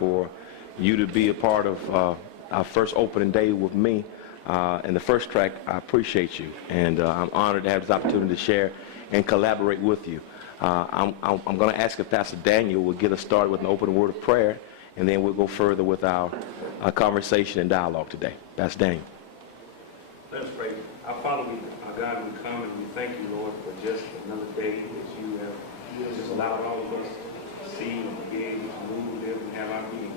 for you to be a part of our first opening day with me. And the first track, I appreciate you, and I'm honored to have this opportunity to share and collaborate with you. I'm going to ask if Pastor Daniel will get us started with an open word of prayer, and then we'll go further with our conversation and dialogue today. Pastor Daniel. Let us pray. Our Father, our God, we come and we thank you, Lord, for just another day that you have just allowed all of us to see and be able to move, live, and have our being.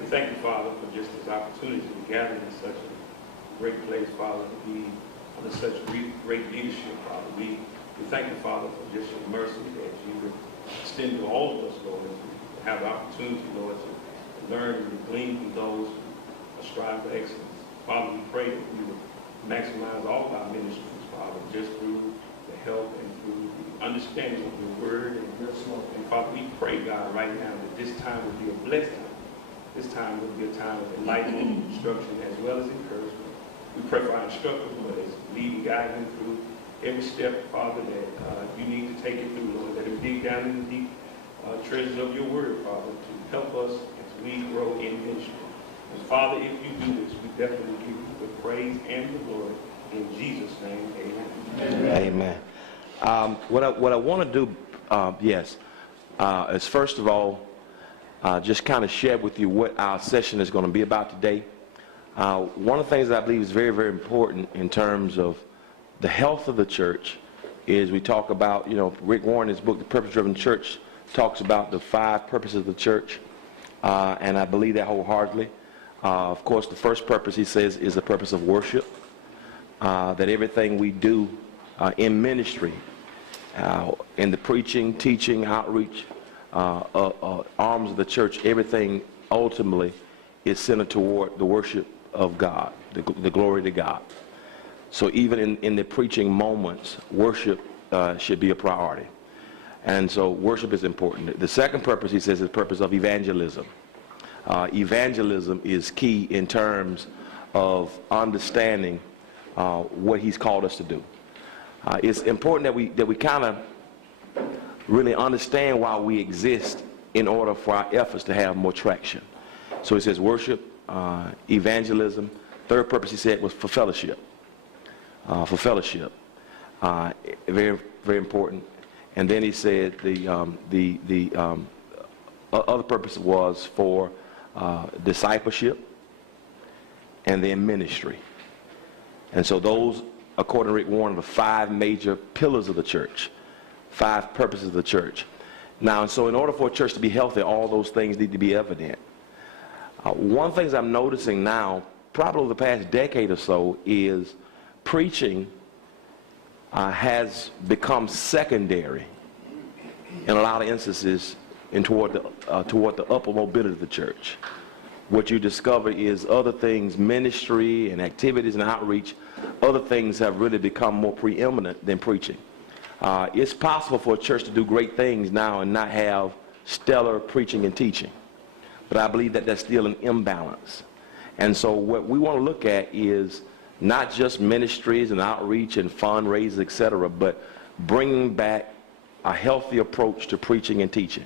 We thank you, Father, for just this opportunity to be gathered in such a great place, Father, to be under such great leadership, Father. We thank you, Father, for just your mercy that you would extend to all of us, Lord, to have the opportunity, Lord, to learn and to glean from those who strive for excellence. Father, we pray that we would maximize all of our ministries, Father, just through the help and through the understanding of your word. And Father, we pray, God, right now that this time would be a blessed time. This time would be a time of enlightenment, instruction, as well as encouragement. We pray for our instructors, Lord, as lead and guide them through every step, Father, that you need to take it through, Lord. Let it dig down in the deep treasures of your word, Father, to help us as we grow in ministry. And Father, if you do this, we definitely give you the praise and the glory. In Jesus' name, amen. Amen. What I want to do, is first of all, just kind of share with you what our session is going to be about today. One of the things that I believe is very, very important in terms of the health of the church is we talk about, Rick Warren, his book, The Purpose-Driven Church, talks about the 5 purposes of the church, and I believe that wholeheartedly. Of course, the first purpose, he says, is the purpose of worship, that everything we do in ministry, in the preaching, teaching, outreach, arms of the church, everything ultimately is centered toward the worship of God, the glory to God. So even in the preaching moments, worship should be a priority. And so worship is important. The second purpose, he says, is the purpose of evangelism. Evangelism is key in terms of understanding what he's called us to do. It's important that we kind of really understand why we exist in order for our efforts to have more traction. So he says worship, evangelism. Third purpose, he said, was for fellowship. Very, very important. And then he said the other purpose was for discipleship and then ministry. And so those, according to Rick Warren, are the 5 major pillars of the church, 5 purposes of the church. Now, so in order for a church to be healthy, all those things need to be evident. One of the things I'm noticing now, probably over the past decade or so, is preaching has become secondary in a lot of instances toward the upper mobility of the church. What you discover is other things, ministry and activities and outreach, other things have really become more preeminent than preaching. It's possible for a church to do great things now and not have stellar preaching and teaching. But I believe that that's still an imbalance. And so what we want to look at is not just ministries and outreach and fundraisers, etc., but bringing back a healthy approach to preaching and teaching.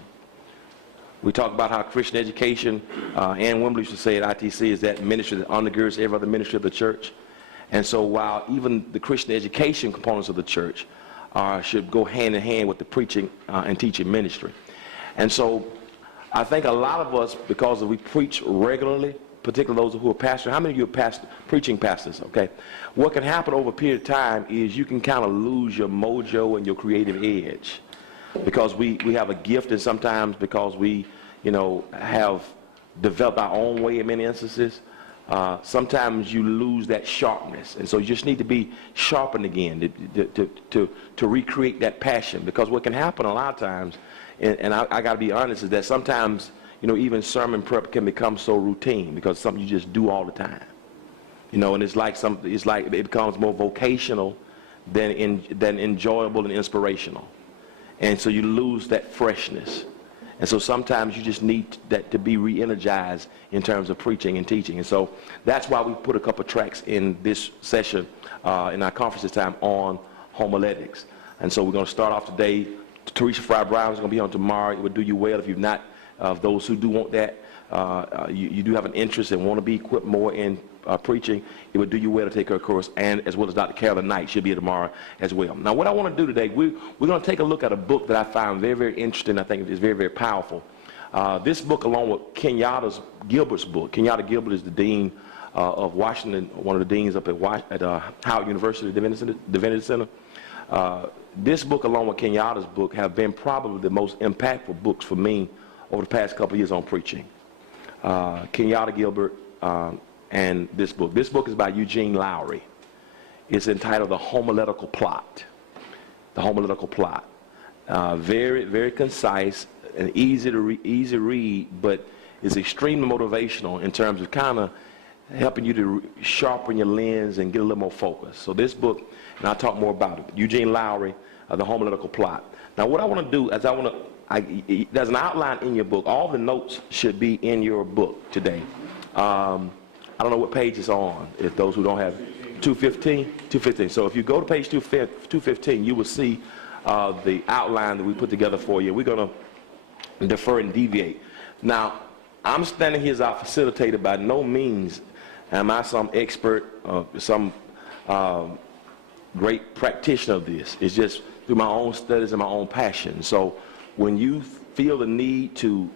We talk about how Christian education, Ann Wimbley used to say at ITC, is that ministry that undergirds every other ministry of the church. And so while even the Christian education components of the church should go hand in hand with the preaching and teaching ministry. And so I think a lot of us, because we preach regularly, particularly those who are pastors, how many of you are preaching pastors, okay? What can happen over a period of time is you can kind of lose your mojo and your creative edge. Because we have a gift, and sometimes because we, have developed our own way in many instances, sometimes you lose that sharpness. And so you just need to be sharpened again to recreate that passion. Because what can happen a lot of times, and I got to be honest, is that sometimes, even sermon prep can become so routine because it's something you just do all the time. And it's like it becomes more vocational than enjoyable and inspirational. And so you lose that freshness. And so sometimes you just need that to be re-energized in terms of preaching and teaching. And so that's why we put a couple of tracks in this session, in our conference this time, on homiletics. And so we're going to start off today. Teresa Fry Brown is going to be on tomorrow. It would do you well if you've not of those who do want that. You do have an interest and want to be equipped more in preaching, it would do you well to take her course, and as well as Dr. Carolyn Knight. She'll be here tomorrow as well. Now, what I want to do today, we're going to take a look at a book that I found very, very interesting. I think it's very, very powerful. This book, along with Kenyatta Gilbert's book. Kenyatta Gilbert is the dean of Washington, one of the deans up at Howard University Divinity Center. This book, along with Kenyatta's book, have been probably the most impactful books for me over the past couple of years on preaching. Kenyatta Gilbert and this book. This book is by Eugene Lowry. It's entitled The Homiletical Plot. The Homiletical Plot. Very, very concise and easy to read, but it's extremely motivational in terms of kind of helping you to sharpen your lens and get a little more focus. So this book, and I'll talk more about it. Eugene Lowry, The Homiletical Plot. Now, what I want to do is there's an outline in your book. All the notes should be in your book today. I don't know what page it's on, if those who don't have 215. 215. So if you go to page 215, you will see the outline that we put together for you. We're going to defer and deviate. Now, I'm standing here as our facilitator. By no means am I some expert, some great practitioner of this. It's just through my own studies and my own passion. So when you feel the need to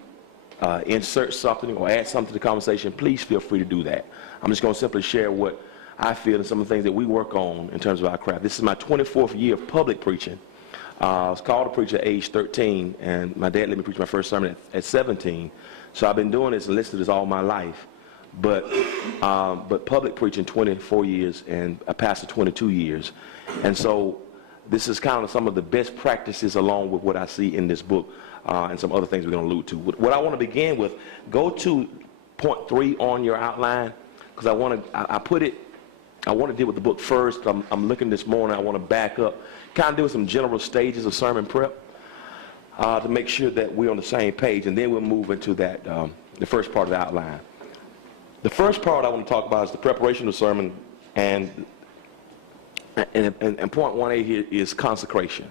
insert something or add something to the conversation, please feel free to do that. I'm just going to simply share what I feel and some of the things that we work on in terms of our craft. This is my 24th year of public preaching. I was called to preach at age 13, and my dad let me preach my first sermon at 17. So I've been doing this and listening to this all my life. But public preaching 24 years, and I pastored 22 years. And so this is kind of some of the best practices along with what I see in this book and some other things we're going to allude to. What I want to begin with, go to point 3 on your outline, because I want to deal with the book first. I'm looking this morning, I want to back up, kind of do some general stages of sermon prep to make sure that we're on the same page, and then we'll move into that, the first part of the outline. The first part I want to talk about is the preparation of the sermon, and point 1A here is consecration.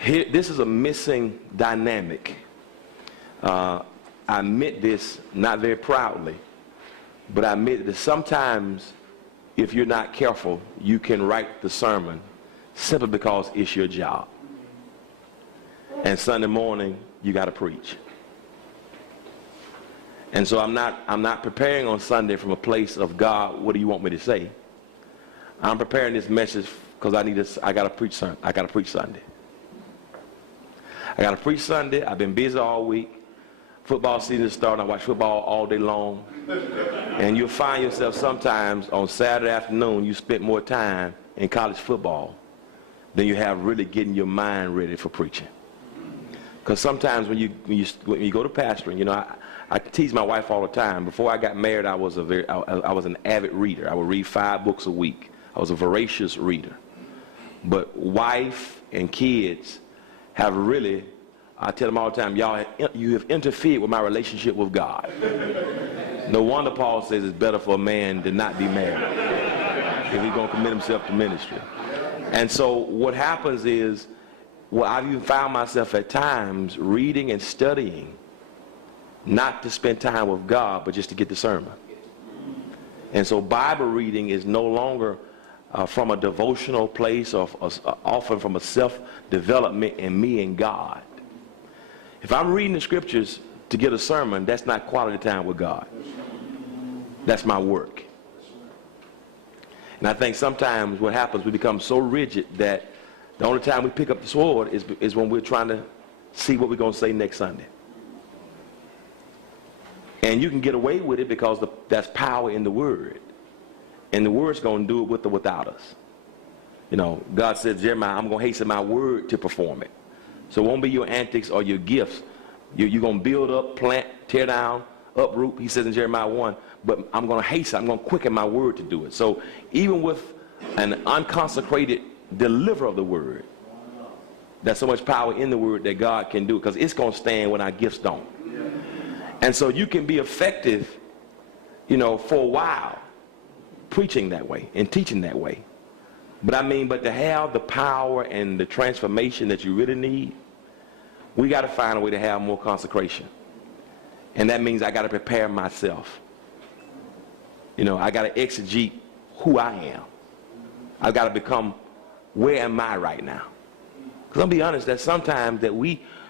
Here, this is a missing dynamic. I admit this not very proudly, but I admit that sometimes if you're not careful, you can write the sermon simply because it's your job. And Sunday morning, you got to preach. And so I'm not preparing on Sunday from a place of, God, what do you want me to say? I'm preparing this message because I got to preach Sunday. I got to preach Sunday. I got to preach Sunday. I've been busy all week. Football season is starting. I watch football all day long. And you'll find yourself sometimes on Saturday afternoon, you spent more time in college football than you have really getting your mind ready for preaching. Because sometimes when you go to pastoring, you know, I tease my wife all the time. Before I got married, I was an avid reader. I would read 5 books a week. I was a voracious reader. But wife and kids have really, I tell them all the time, you have interfered with my relationship with God. No wonder Paul says it's better for a man to not be married if he's going to commit himself to ministry. And so what happens is, well, I've even found myself at times reading and studying not to spend time with God, but just to get the sermon. And so Bible reading is no longer from a devotional place or often from a self-development in me and God. If I'm reading the scriptures to get a sermon, that's not quality time with God. That's my work. And I think sometimes what happens, we become so rigid that the only time we pick up the sword is when we're trying to see what we're going to say next Sunday. And you can get away with it because that's power in the Word. And the Word's going to do it with or without us. You know, God said, Jeremiah, I'm going to hasten my Word to perform it. So it won't be your antics or your gifts. You're going to build up, plant, tear down, uproot, he says in Jeremiah 1. But I'm going to hasten, I'm going to quicken my Word to do it. So even with an unconsecrated deliverer of the Word, there's so much power in the Word that God can do it, because it's going to stand when our gifts don't. And so you can be effective, you know, for a while, preaching that way and teaching that way. But to have the power and the transformation that you really need, we got to find a way to have more consecration. And that means I got to prepare myself. You know, I got to exegete who I am. I've got to become, where am I right now? Because I'll be honest, that sometimes that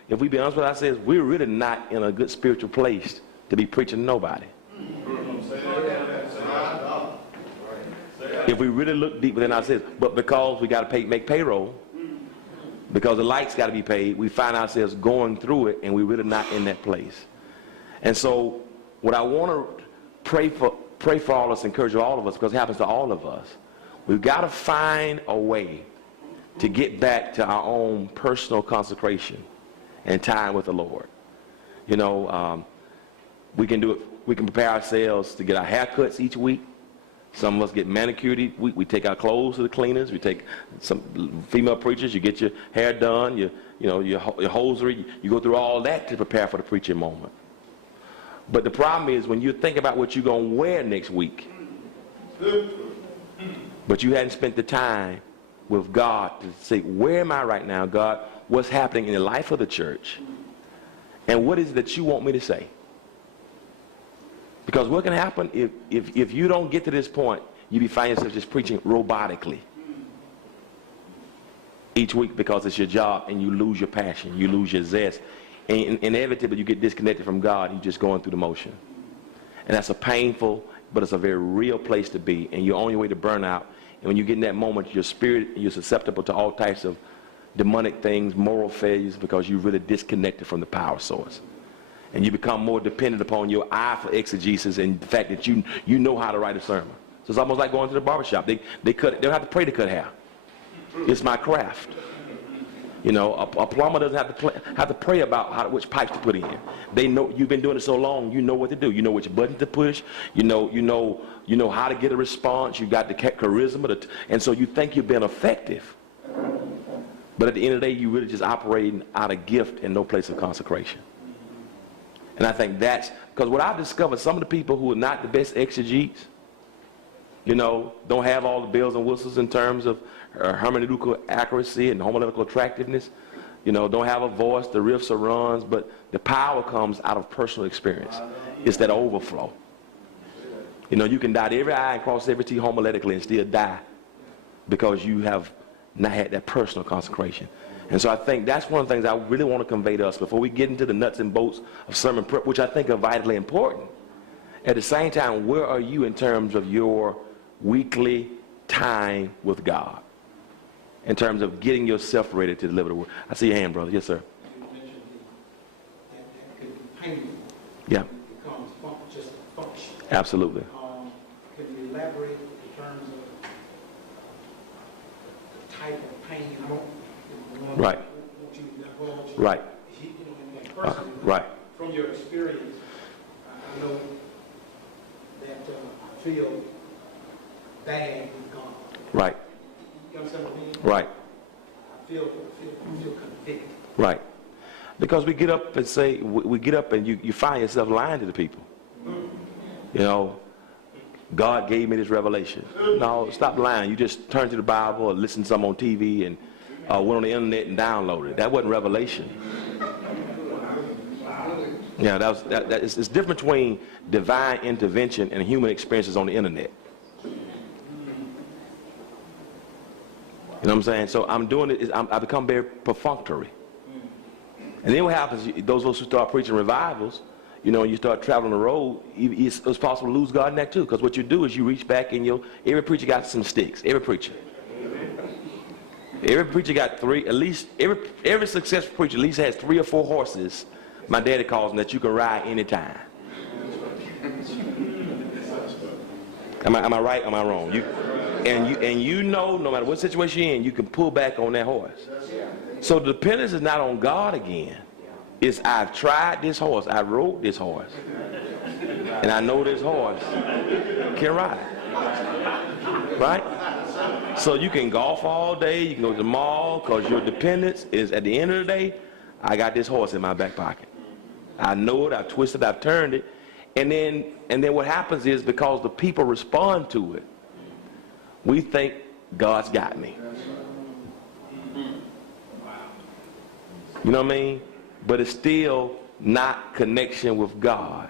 if we be honest with ourselves, we're really not in a good spiritual place to be preaching to nobody. If we really look deep within ourselves, but because we got to make payroll, because the lights got to be paid, we find ourselves going through it, and we're really not in that place. And so what I want to pray for all of us, encourage all of us, because it happens to all of us, we've got to find a way to get back to our own personal consecration and time with the Lord. You know, we can do it. We can prepare ourselves to get our haircuts each week. Some of us get manicured each week. We take our clothes to the cleaners. We take some female preachers. You get your hair done. Your hosiery. You go through all that to prepare for the preaching moment. But the problem is when you think about what you're going to wear next week, but you hadn't spent the time with God to say, where am I right now, God? What's happening in the life of the church? And what is it that you want me to say? Because what can happen if you don't get to this point, you be finding yourself just preaching robotically each week because it's your job, and you lose your passion, you lose your zest. And inevitably you get disconnected from God. You're just going through the motion. And that's a painful, but it's a very real place to be. And your only way to burn out. And when you get in that moment, your spirit, you're susceptible to all types of demonic things, moral failures, because you're really disconnected from the power source. And you become more dependent upon your eye for exegesis and the fact that you know how to write a sermon. So it's almost like going to the barbershop. They don't have to pray to cut hair. It's my craft. You know, a plumber doesn't have to pray about which pipes to put in. They know, you've been doing it so long, you know what to do. You know which button to push. You know how to get a response. You got the charisma, and so you think you've been effective. But at the end of the day, you're really just operating out of gift and no place of consecration. And I think that's because what I've discovered, some of the people who are not the best exegetes, you know, don't have all the bells and whistles in terms of hermeneutical accuracy and homiletical attractiveness, you know, don't have a voice, the riffs or runs, but the power comes out of personal experience. It's that overflow. You know, you can dot every I and cross every T homiletically and still die because you have not had that personal consecration. And so I think that's one of the things I really want to convey to us before we get into the nuts and bolts of sermon prep, which I think are vitally important. At the same time, where are you in terms of your weekly time with God? In terms of getting yourself ready to deliver the word. I see your hand, brother. Yes, sir. You mentioned that could be painful. Yeah. It becomes just a function. Absolutely. Can you elaborate in terms of the type of pain you want? Right. Right. Right. From your experience, I know that I feel bad with God. Right. You understand what I mean? Right. I feel convicted. Right. Because we get up and say, we get up and you find yourself lying to the people. You know, God gave me this revelation. No, stop lying. You just turn to the Bible or listen to some on TV and went on the internet and downloaded it. That wasn't revelation. Yeah, it's different between divine intervention and human experiences on the internet. You know what I'm saying? So I'm doing it, I become very perfunctory. And then what happens, those of us who start preaching revivals, you know, and you start traveling the road, it's possible to lose God in that too. Because what you do is you reach back and every preacher got some sticks. Every preacher. Every preacher got every successful preacher at least has 3 or 4 horses, my daddy calls them, that you can ride anytime. Am I right or am I wrong? You know, no matter what situation you're in, you can pull back on that horse. So the dependence is not on God again. It's I've tried this horse, I rode this horse, and I know this horse can ride. Right? So you can golf all day, you can go to the mall, because your dependence is, at the end of the day, I got this horse in my back pocket. I know it, I've twisted, I've turned it. And then what happens is, because the people respond to it, we think God's got me. You know what I mean? But it's still not connection with God.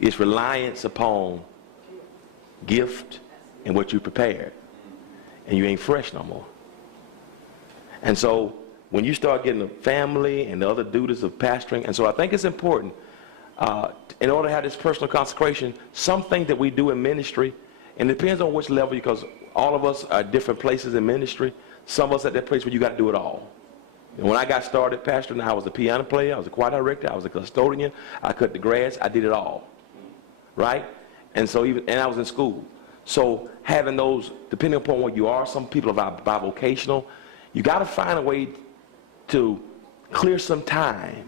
It's reliance upon gift and what you prepared. And you ain't fresh no more. And so when you start getting the family and the other duties of pastoring, and so I think it's important, in order to have this personal consecration, something that we do in ministry, and it depends on which level, because all of us are different places in ministry. Some of us at that place where you got to do it all. And when I got started pastoring, I was a piano player, I was a choir director, I was a custodian, I cut the grass, I did it all. Right? And so and I was in school. So having those, depending upon what you are, some people are bivocational, you got to find a way to clear some time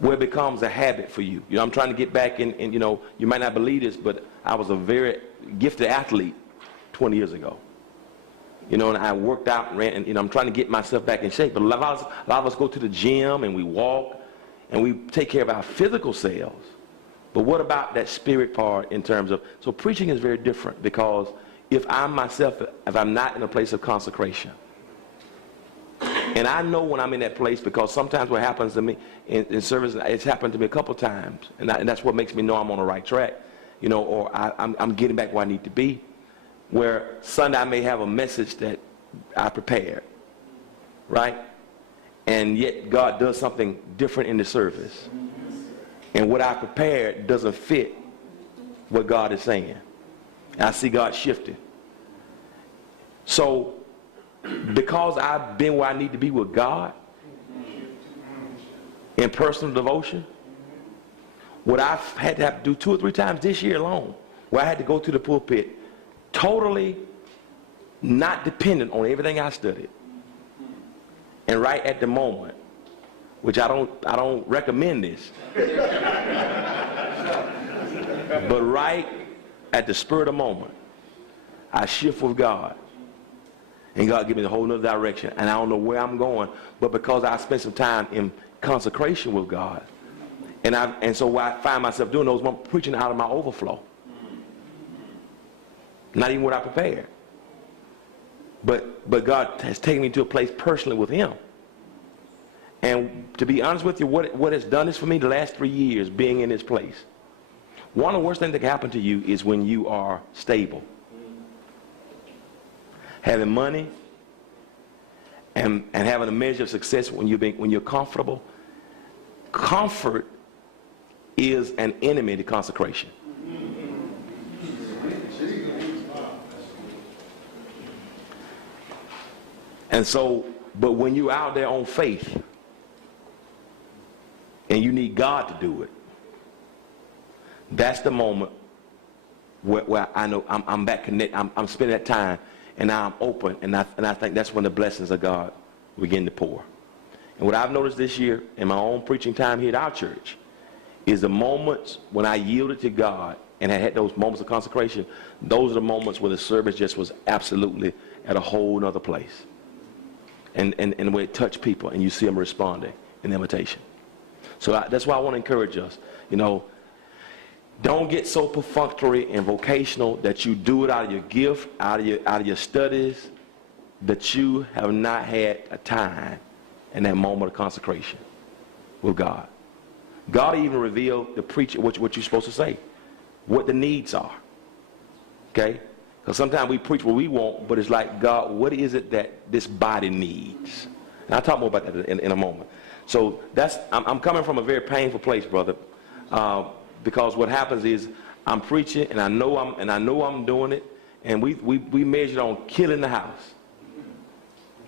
where it becomes a habit for you. You know, I'm trying to get back in, you know, you might not believe this, but I was a very gifted athlete 20 years ago. You know, and I worked out and ran, and, you know, I'm trying to get myself back in shape. But a lot of us go to the gym and we walk and we take care of our physical selves. But what about that spirit part in terms of, so preaching is very different, because if I'm not in a place of consecration, and I know when I'm in that place, because sometimes what happens to me in service, it's happened to me a couple times, and that's what makes me know I'm on the right track, you know, or I'm getting back where I need to be, where Sunday I may have a message that I prepared, right? And yet God does something different in the service. And what I prepared doesn't fit what God is saying. I see God shifting. So, because I've been where I need to be with God in personal devotion, what I've had to do 2 or 3 times this year alone, where I had to go to the pulpit totally not dependent on everything I studied, and right at the moment, which I don't recommend this, but right at the spur of the moment, I shift with God, and God give me the whole other direction, and I don't know where I'm going, but because I spent some time in consecration with God, and so what I find myself doing those, I'm preaching out of my overflow, not even what I prepared, but God has taken me to a place personally with Him. And to be honest with you, what has done this for me the last 3 years being in this place, one of the worst things that can happen to you is when you are stable. Having money and having a measure of success when you're comfortable. Comfort is an enemy to consecration. And so, but when you're out there on faith, and you need God to do it, that's the moment where I know I'm back connected. I'm spending that time, and now I'm open, and I think that's when the blessings of God begin to pour. And what I've noticed this year in my own preaching time here at our church is the moments when I yielded to God and had those moments of consecration. Those are the moments where the service just was absolutely at a whole nother place, and where it touched people, and you see them responding in invitation. So that's why I want to encourage us, you know, don't get so perfunctory and vocational that you do it out of your gift, out of your studies, that you have not had a time in that moment of consecration with God. God even revealed the preacher what you're supposed to say, what the needs are. Okay? Because sometimes we preach what we want, but it's like, God, what is it that this body needs? And I'll talk more about that in a moment. So I'm coming from a very painful place, brother, because what happens is I'm preaching, and I know I'm doing it, and we measured on killing the house.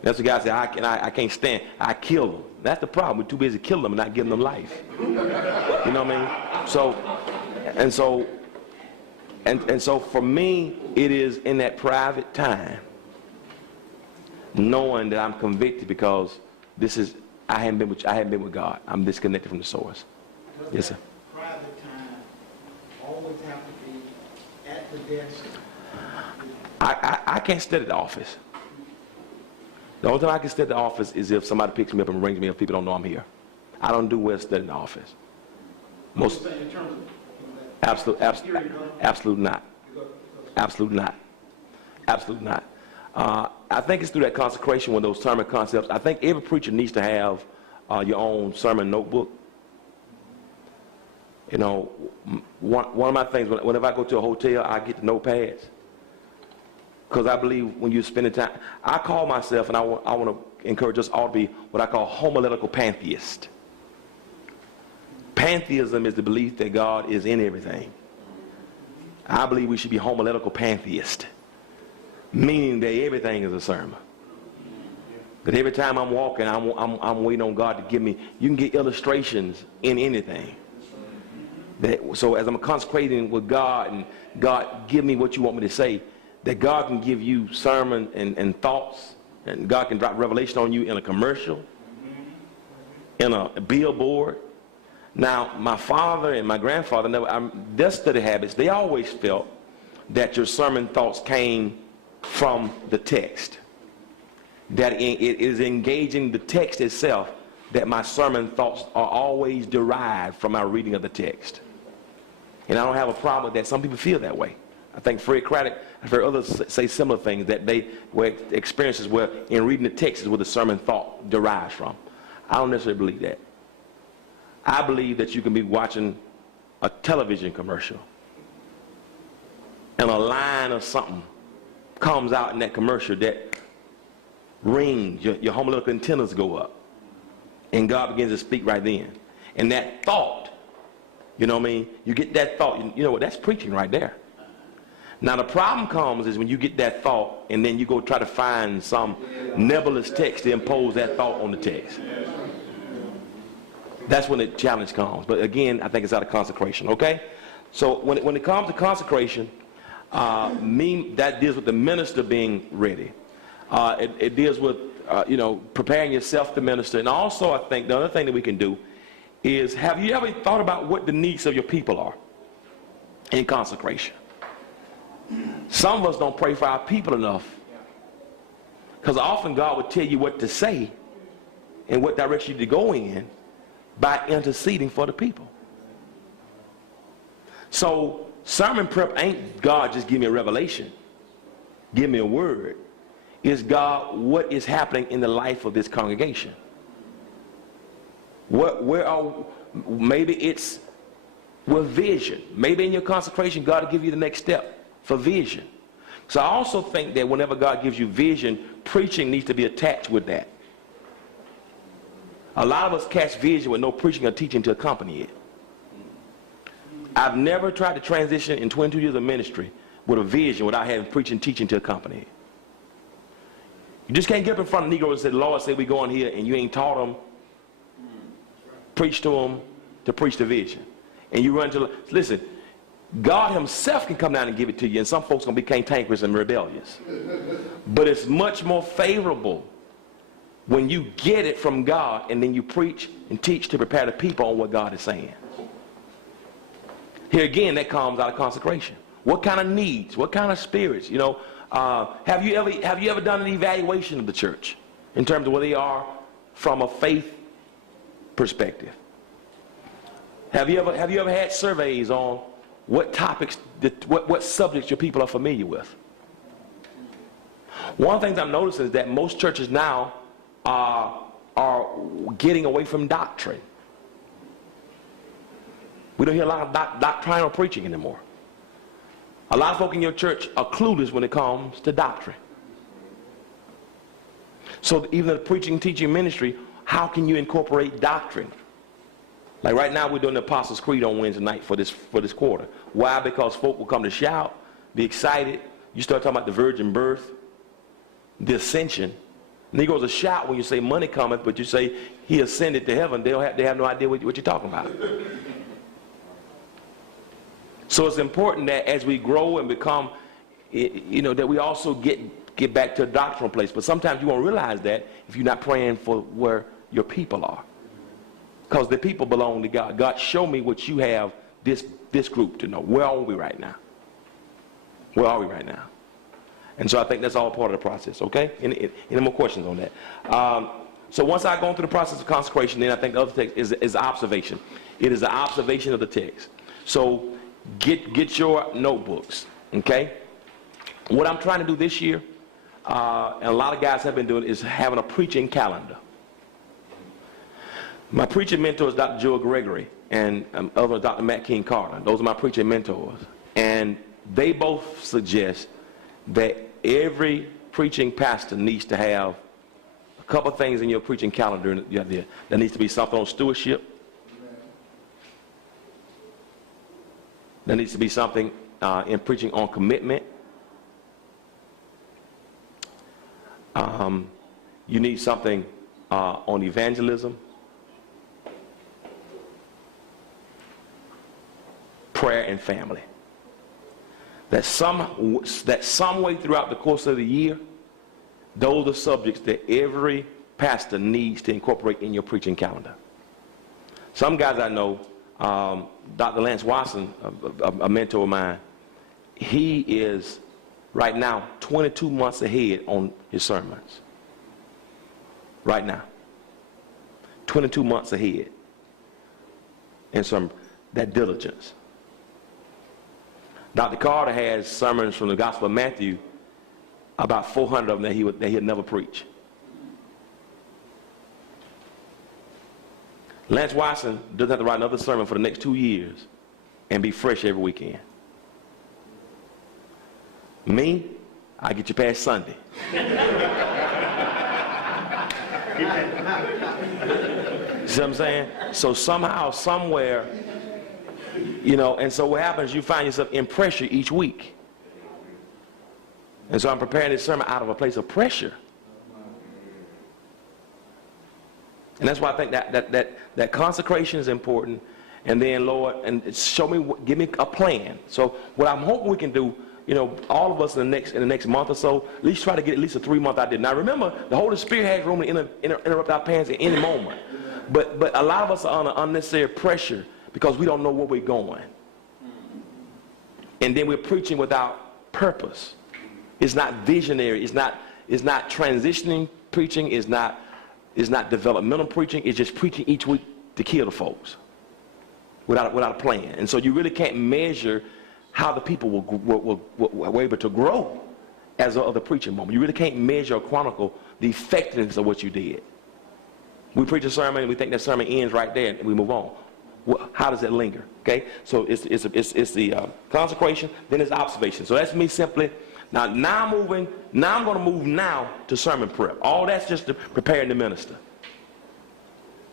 That's the guy said, I can't stand. I kill them. That's the problem. We're too busy killing them and not giving them life. You know what I mean? So for me, it is in that private time, knowing that I'm convicted because I haven't been with God. I'm disconnected from the source. Yes, sir. Private time always have to be at the desk. I can't study at the office. The only time I can study at the office is if somebody picks me up and brings me if people don't know I'm here. I don't do well studying in the office. Absolutely not. Absolutely not. Absolutely not. I think it's through that consecration with those term and concepts. I think every preacher needs to have your own sermon notebook. You know, one of my things, whenever I go to a hotel, I get the notepads. Because I believe when you're spending time, I call myself, and I want to encourage us all to be what I call homiletical pantheist. Pantheism is the belief that God is in everything. I believe we should be homiletical pantheist, meaning that everything is a sermon. That every time I'm walking, I'm waiting on God to give me. You can get illustrations in anything. So as I'm consecrating with God, and God, give me what you want me to say, that God can give you sermon and thoughts, and God can drop revelation on you in a commercial, in a billboard. Now, my father and my grandfather, their study habits, they always felt that your sermon thoughts came from the text. That it is engaging the text itself, that my sermon thoughts are always derived from my reading of the text. And I don't have a problem with that. Some people feel that way. I think Fred Craddock, I've heard others say similar things, that they were experiences where in reading the text is where the sermon thought derives from. I don't necessarily believe that. I believe that you can be watching a television commercial and a line of something comes out in that commercial that rings, your homiletical antennas go up, and God begins to speak right then. And that thought, you know what I mean? You get that thought, you know what, that's preaching right there. Now the problem comes is when you get that thought and then you go try to find some nebulous text to impose that thought on the text. That's when the challenge comes. But again, I think it's out of consecration, okay? So when it comes to consecration, that deals with the minister being ready. It deals with, preparing yourself to minister. And also, I think the other thing that we can do is, have you ever thought about what the needs of your people are in consecration? Some of us don't pray for our people enough, because often God would tell you what to say and what direction you to go in by interceding for the people. So sermon prep ain't God just give me a revelation, give me a word. It's God, what is happening in the life of this congregation? Maybe it's with vision. Maybe in your consecration, God will give you the next step for vision. So I also think that whenever God gives you vision, preaching needs to be attached with that. A lot of us catch vision with no preaching or teaching to accompany it. I've never tried to transition in 22 years of ministry with a vision without having preaching and teaching to accompany it. You just can't get up in front of Negroes and say, the Lord said we go in here, and you ain't taught them, preach to them to preach the vision. And you run to, listen, God himself can come down and give it to you, and some folks are going to be cantankerous and rebellious. But it's much more favorable when you get it from God and then you preach and teach to prepare the people on what God is saying. Here again, that comes out of consecration. What kind of needs? What kind of spirits? Have you ever done an evaluation of the church in terms of where they are from a faith perspective? Have you ever had surveys on what topics, what subjects your people are familiar with? One of the things I'm noticing is that most churches now are getting away from doctrine. We don't hear a lot of doctrinal preaching anymore. A lot of folk in your church are clueless when it comes to doctrine. So even the preaching and teaching ministry, how can you incorporate doctrine? Like right now we're doing the Apostles' Creed on Wednesday night for this quarter. Why? Because folk will come to shout, be excited. You start talking about the virgin birth, the ascension. Negroes will shout when you say money cometh, but you say he ascended to heaven. They have no idea what you're talking about. So it's important that as we grow and become, that we also get back to a doctrinal place. But sometimes you won't realize that if you're not praying for where your people are. Because the people belong to God. God, show me what you have this group to know. Where are we right now? Where are we right now? And so I think that's all part of the process, okay? Any more questions on that? So once I've gone through the process of consecration, then I think the other text is observation. It is the observation of the text. So get your notebooks, okay? What I'm trying to do this year, and a lot of guys have been doing, is having a preaching calendar. My preaching mentor is Dr. Joe Gregory and other Dr. Matt King Carter. Those are my preaching mentors. And they both suggest that every preaching pastor needs to have a couple things in your preaching calendar. There needs to be something on stewardship. There needs to be something in preaching on commitment. You need something on evangelism, prayer, and family. That some way throughout the course of the year, those are subjects that every pastor needs to incorporate in your preaching calendar. Some guys I know, Dr. Lance Watson, a mentor of mine, he is right now 22 months ahead on his sermons. Right now. 22 months ahead. And that diligence. Dr. Carter has sermons from the Gospel of Matthew, about 400 of them that he'd never preach. Lance Watson doesn't have to write another sermon for the next 2 years and be fresh every weekend. Me, I get you past Sunday. See what I'm saying? So somehow, somewhere, and so what happens, you find yourself in pressure each week. And so I'm preparing this sermon out of a place of pressure. And that's why I think that consecration is important. And then, Lord, and give me a plan. So what I'm hoping we can do, all of us in the next month or so, at least try to get at least a 3-month idea. Now remember, the Holy Spirit has room to interrupt our plans at any moment. But a lot of us are under unnecessary pressure because we don't know where we're going. And then we're preaching without purpose. It's not visionary. It's not transitioning preaching. It's not developmental preaching. It's just preaching each week to kill the folks without a plan. And so you really can't measure how the people were able to grow as of the preaching moment. You really can't measure or chronicle the effectiveness of what you did. We preach a sermon and we think that sermon ends right there and we move on. How does it linger? Okay, so it's the consecration, then it's observation. So that's me simply. Now I'm going to move now to sermon prep. All that's just to prepare the minister.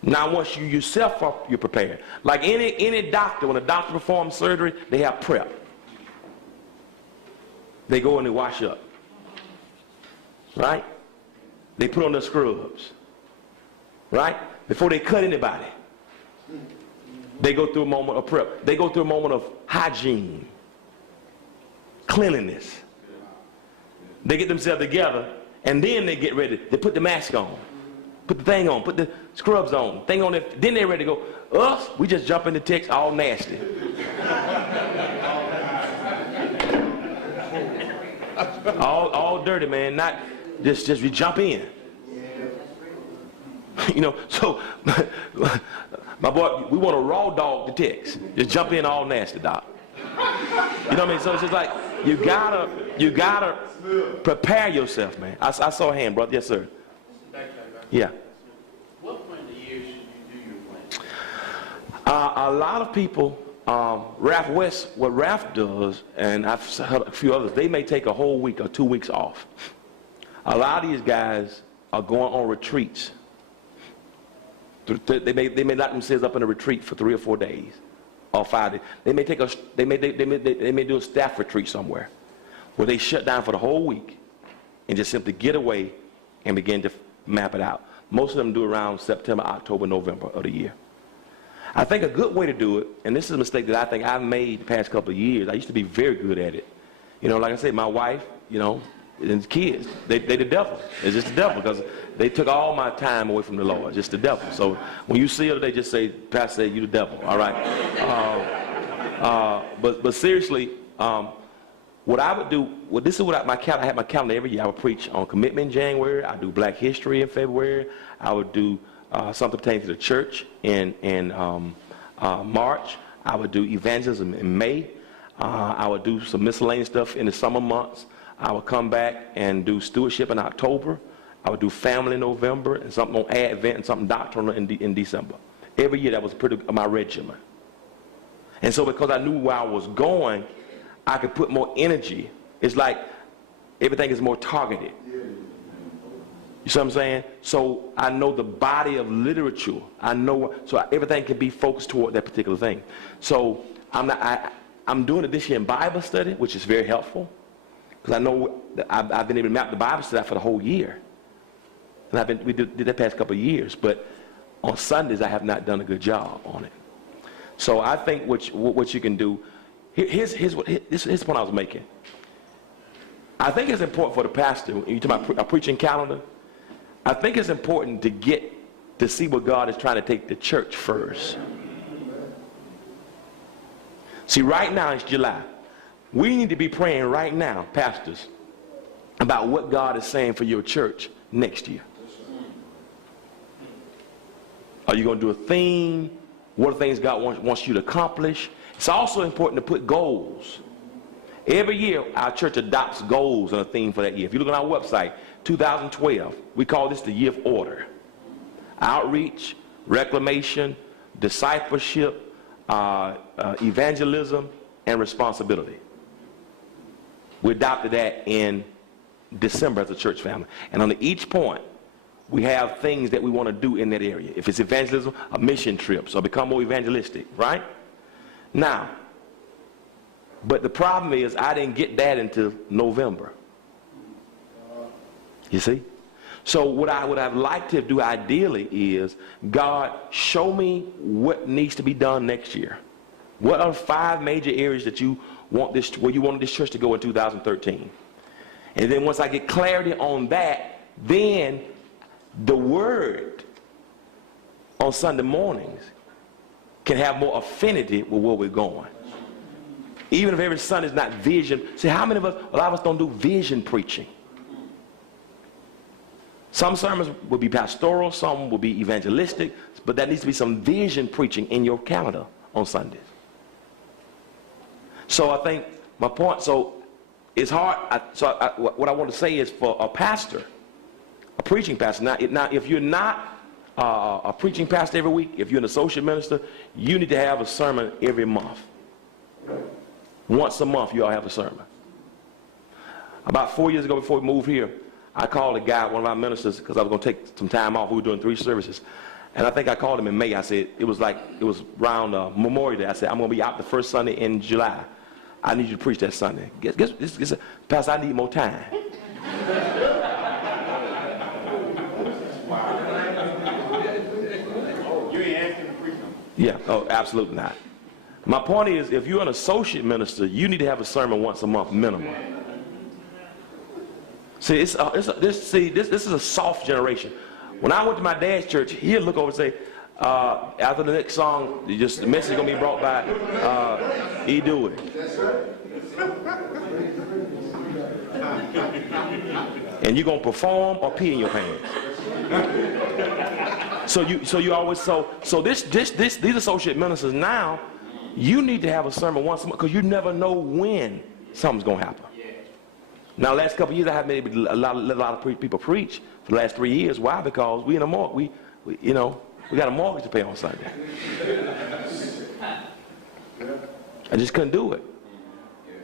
Now once you yourself you're prepared. Like any doctor, when a doctor performs surgery, they have prep. They go and they wash up. Right? They put on their scrubs. Right? Before they cut anybody. They go through a moment of prep. They go through a moment of hygiene. Cleanliness. They get themselves together, and then they get ready. They put the mask on, put the thing on, put the scrubs on, thing on. Then they're ready to go. Us, we just jump in the text all nasty. all dirty, man. Not just we jump in. So my boy, we want to raw dog the text. Just jump in all nasty, doc. You know what I mean? So it's just like you gotta prepare yourself, man. I saw a hand, brother. Yes, sir. Yeah. What point of the year should you do your plan? A lot of people, Ralph West, what Ralph does, and I've heard a few others, they may take a whole week or 2 weeks off. A lot of these guys are going on retreats. They may lock themselves up in a retreat for 3 or 4 days, or 5 days. They may do a staff retreat somewhere, where they shut down for the whole week, and just simply get away and begin to map it out. Most of them do around September, October, November of the year. I think a good way to do it, and this is a mistake that I think I've made the past couple of years. I used to be very good at it. Like I said, my wife, and the kids, they the devil. It's just the devil because they took all my time away from the Lord. It's just the devil. So when you see her, they just say, Pastor said, you the devil. All right. But seriously, what I would do, this is what I had my calendar every year. I would preach on commitment in January. I do Black History in February. I would do something pertaining to the church in March. I would do evangelism in May. I would do some miscellaneous stuff in the summer months. I would come back and do stewardship in October, I would do family in November, and something on Advent, and something doctrinal in December. Every year, that was pretty my regimen. And so because I knew where I was going, I could put more energy. It's like everything is more targeted. You see what I'm saying? So I know the body of literature. I know, so everything can be focused toward that particular thing. So I'm doing it this year in Bible study, which is very helpful, because I know that I've been able to map the Bible study for the whole year. And we did that past couple of years, but on Sundays I have not done a good job on it. So I think what you can do, here's the point I was making. I think it's important for the pastor, when you talk about a preaching calendar, I think it's important to get to see what God is trying to take the church first. See, right now it's July. We need to be praying right now, pastors, about what God is saying for your church next year. Are you going to do a theme? What are things God wants you to accomplish? It's also important to put goals. Every year, our church adopts goals and a theme for that year. If you look on our website, 2012, we call this the year of order. Outreach, reclamation, discipleship, evangelism, and responsibility. We adopted that in December as a church family. And on each point, we have things that we want to do in that area. If it's evangelism, a mission trips, or become more evangelistic, right? Now, but the problem is I didn't get that until November. You see? So what I would have liked to do ideally is, God, show me what needs to be done next year. What are 5 major areas that you want where you want this church to go in 2013? And then once I get clarity on that, then the word on Sunday mornings can have more affinity with where we're going. Even if every Sunday is not vision. See, how many of us, a lot of us don't do vision preaching. Some sermons will be pastoral, some will be evangelistic, but there needs to be some vision preaching in your calendar on Sundays. So I think my point, so it's hard, what I want to say is for a pastor, a preaching pastor, now if you're not a preaching pastor every week, if you're an associate minister, you need to have a sermon every month. Once a month, you all have a sermon. About 4 years ago, before we moved here, I called a guy, one of our ministers, because I was going to take some time off. We were doing 3 services. And I think I called him in May. I said, it was around Memorial Day. I said, I'm going to be out the first Sunday in July. I need you to preach that Sunday. Pastor, I need more time. You ain't asking to preach them. Yeah, oh, absolutely not. My point is, if you're an associate minister, you need to have a sermon once a month minimum. See, this is a soft generation. When I went to my dad's church, he'd look over and say, after the next song, the message is going to be brought by Dewey. And you're going to perform or pee in your pants. So you always, these associate ministers now, you need to have a sermon once a month, because you never know when something's going to happen. Now, last couple of years, I haven't been able to let a lot of people preach for the last 3 years. Why? Because we in a mortgage. We got a mortgage to pay on Sunday. I just couldn't do it.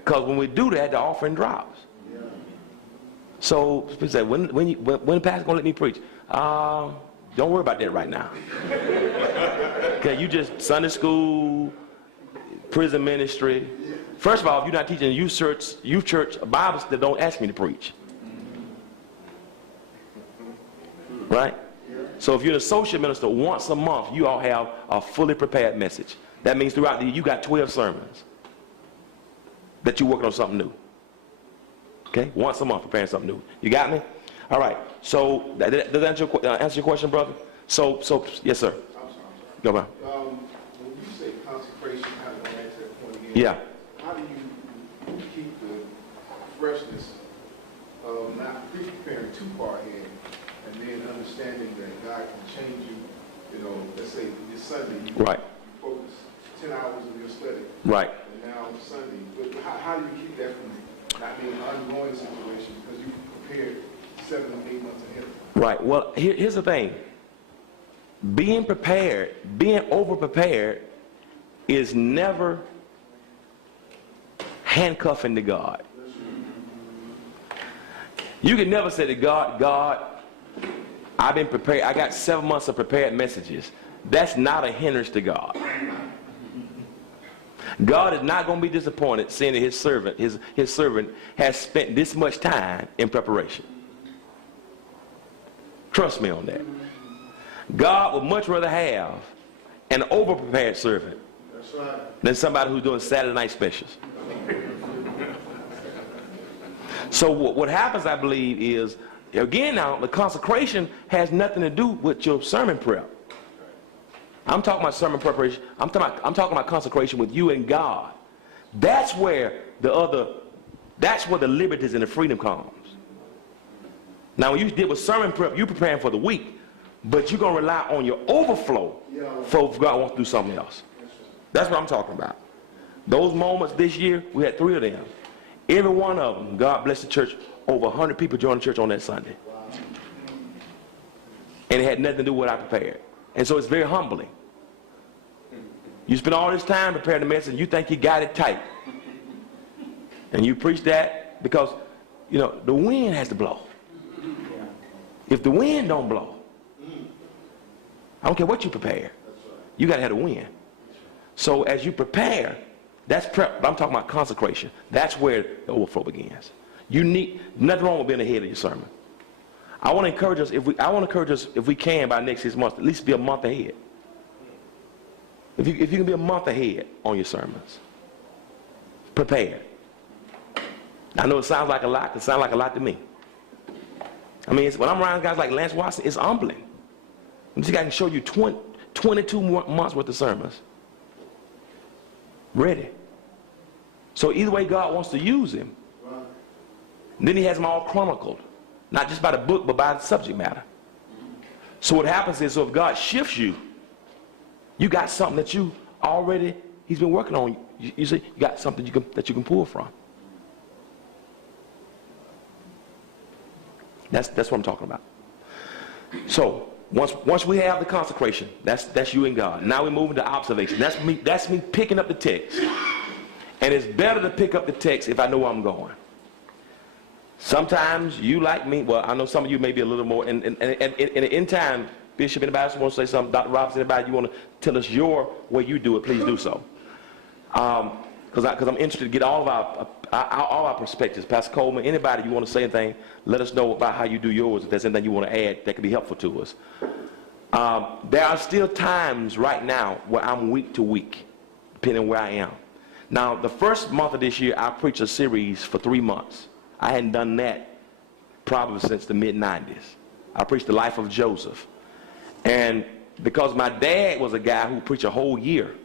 Because when we do that, the offering drops. So people say, when the pastor's going to let me preach? Don't worry about that right now. Okay, you just Sunday school, prison ministry. First of all, if you're not teaching youth church Bibles, that don't ask me to preach. Right? So if you're an associate minister, once a month, you all have a fully prepared message. That means throughout the year, you got 12 sermons that you're working on something new. Okay? Once a month, preparing something new. You got me? All right. So does that answer your question, brother? So yes, sir. I'm sorry. Go on. When you say consecration, how do I answer that point again? Yeah. How do you keep the freshness of not preparing too far ahead, and then understanding that God can change you? You know, let's say this Sunday you focus 10 hours of your study. Right. And now Sunday, but how do you keep that from not being an ongoing situation, because you prepared 7 or 8 months ahead? Right. Well, here's the thing. Being prepared, being over-prepared is never handcuffing to God. You can never say to God, I've been prepared. I got 7 months of prepared messages. That's not a hindrance to God. God is not going to be disappointed seeing that his servant has spent this much time in preparation. Trust me on that. God would much rather have an over-prepared servant than somebody who's doing Saturday night specials. So what happens, I believe, is, again now, the consecration has nothing to do with your sermon prep. I'm talking about sermon preparation. I'm talking about consecration with you and God. That's where the liberties and the freedom comes. Now, when you deal with sermon prep, you're preparing for the week, but you're going to rely on your overflow for God wants to do something else. That's what I'm talking about. Those moments this year, we had 3 of them. Every one of them, God bless the church, over 100 people joined the church on that Sunday. And it had nothing to do with what I prepared. And so it's very humbling. You spend all this time preparing the message, and you think you got it tight. And you preach that because, you know, the wind has to blow. If the wind don't blow, I don't care what you prepare. You got to have the wind. So as you prepare, that's prep. I'm talking about consecration. That's where the overflow begins. You need nothing wrong with being ahead of your sermon. I want to encourage us, if we can, by next 6 months, at least be a month ahead. If you can be a month ahead on your sermons, prepare. I know it sounds like a lot. It sounds like a lot to me. I mean, when I'm around guys like Lance Watson, it's humbling. This guy can show you 22 months worth of sermons. Ready. So either way God wants to use him. Then he has them all chronicled. Not just by the book, but by the subject matter. So what happens is, so if God shifts you, you got something that you already, he's been working on. You see, you got something that you can pull from. That's what I'm talking about. So once we have the consecration, that's you and God. Now we move into observation. That's me picking up the text. And it's better to pick up the text if I know where I'm going. Sometimes you like me. Well, I know some of you may be a little more. And in time, Bishop, anybody else want to say something? Dr. Robinson, anybody, you want to tell us your way you do it? Please do so. Because I'm interested to get all of our perspectives. Pastor Coleman, anybody you want to say anything, let us know about how you do yours. If there's anything you want to add that could be helpful to us. There are still times right now where I'm week to week, depending on where I am. Now, the first month of this year, I preached a series for 3 months. I hadn't done that probably since the mid-90s. I preached the life of Joseph. And because my dad was a guy who preached a whole year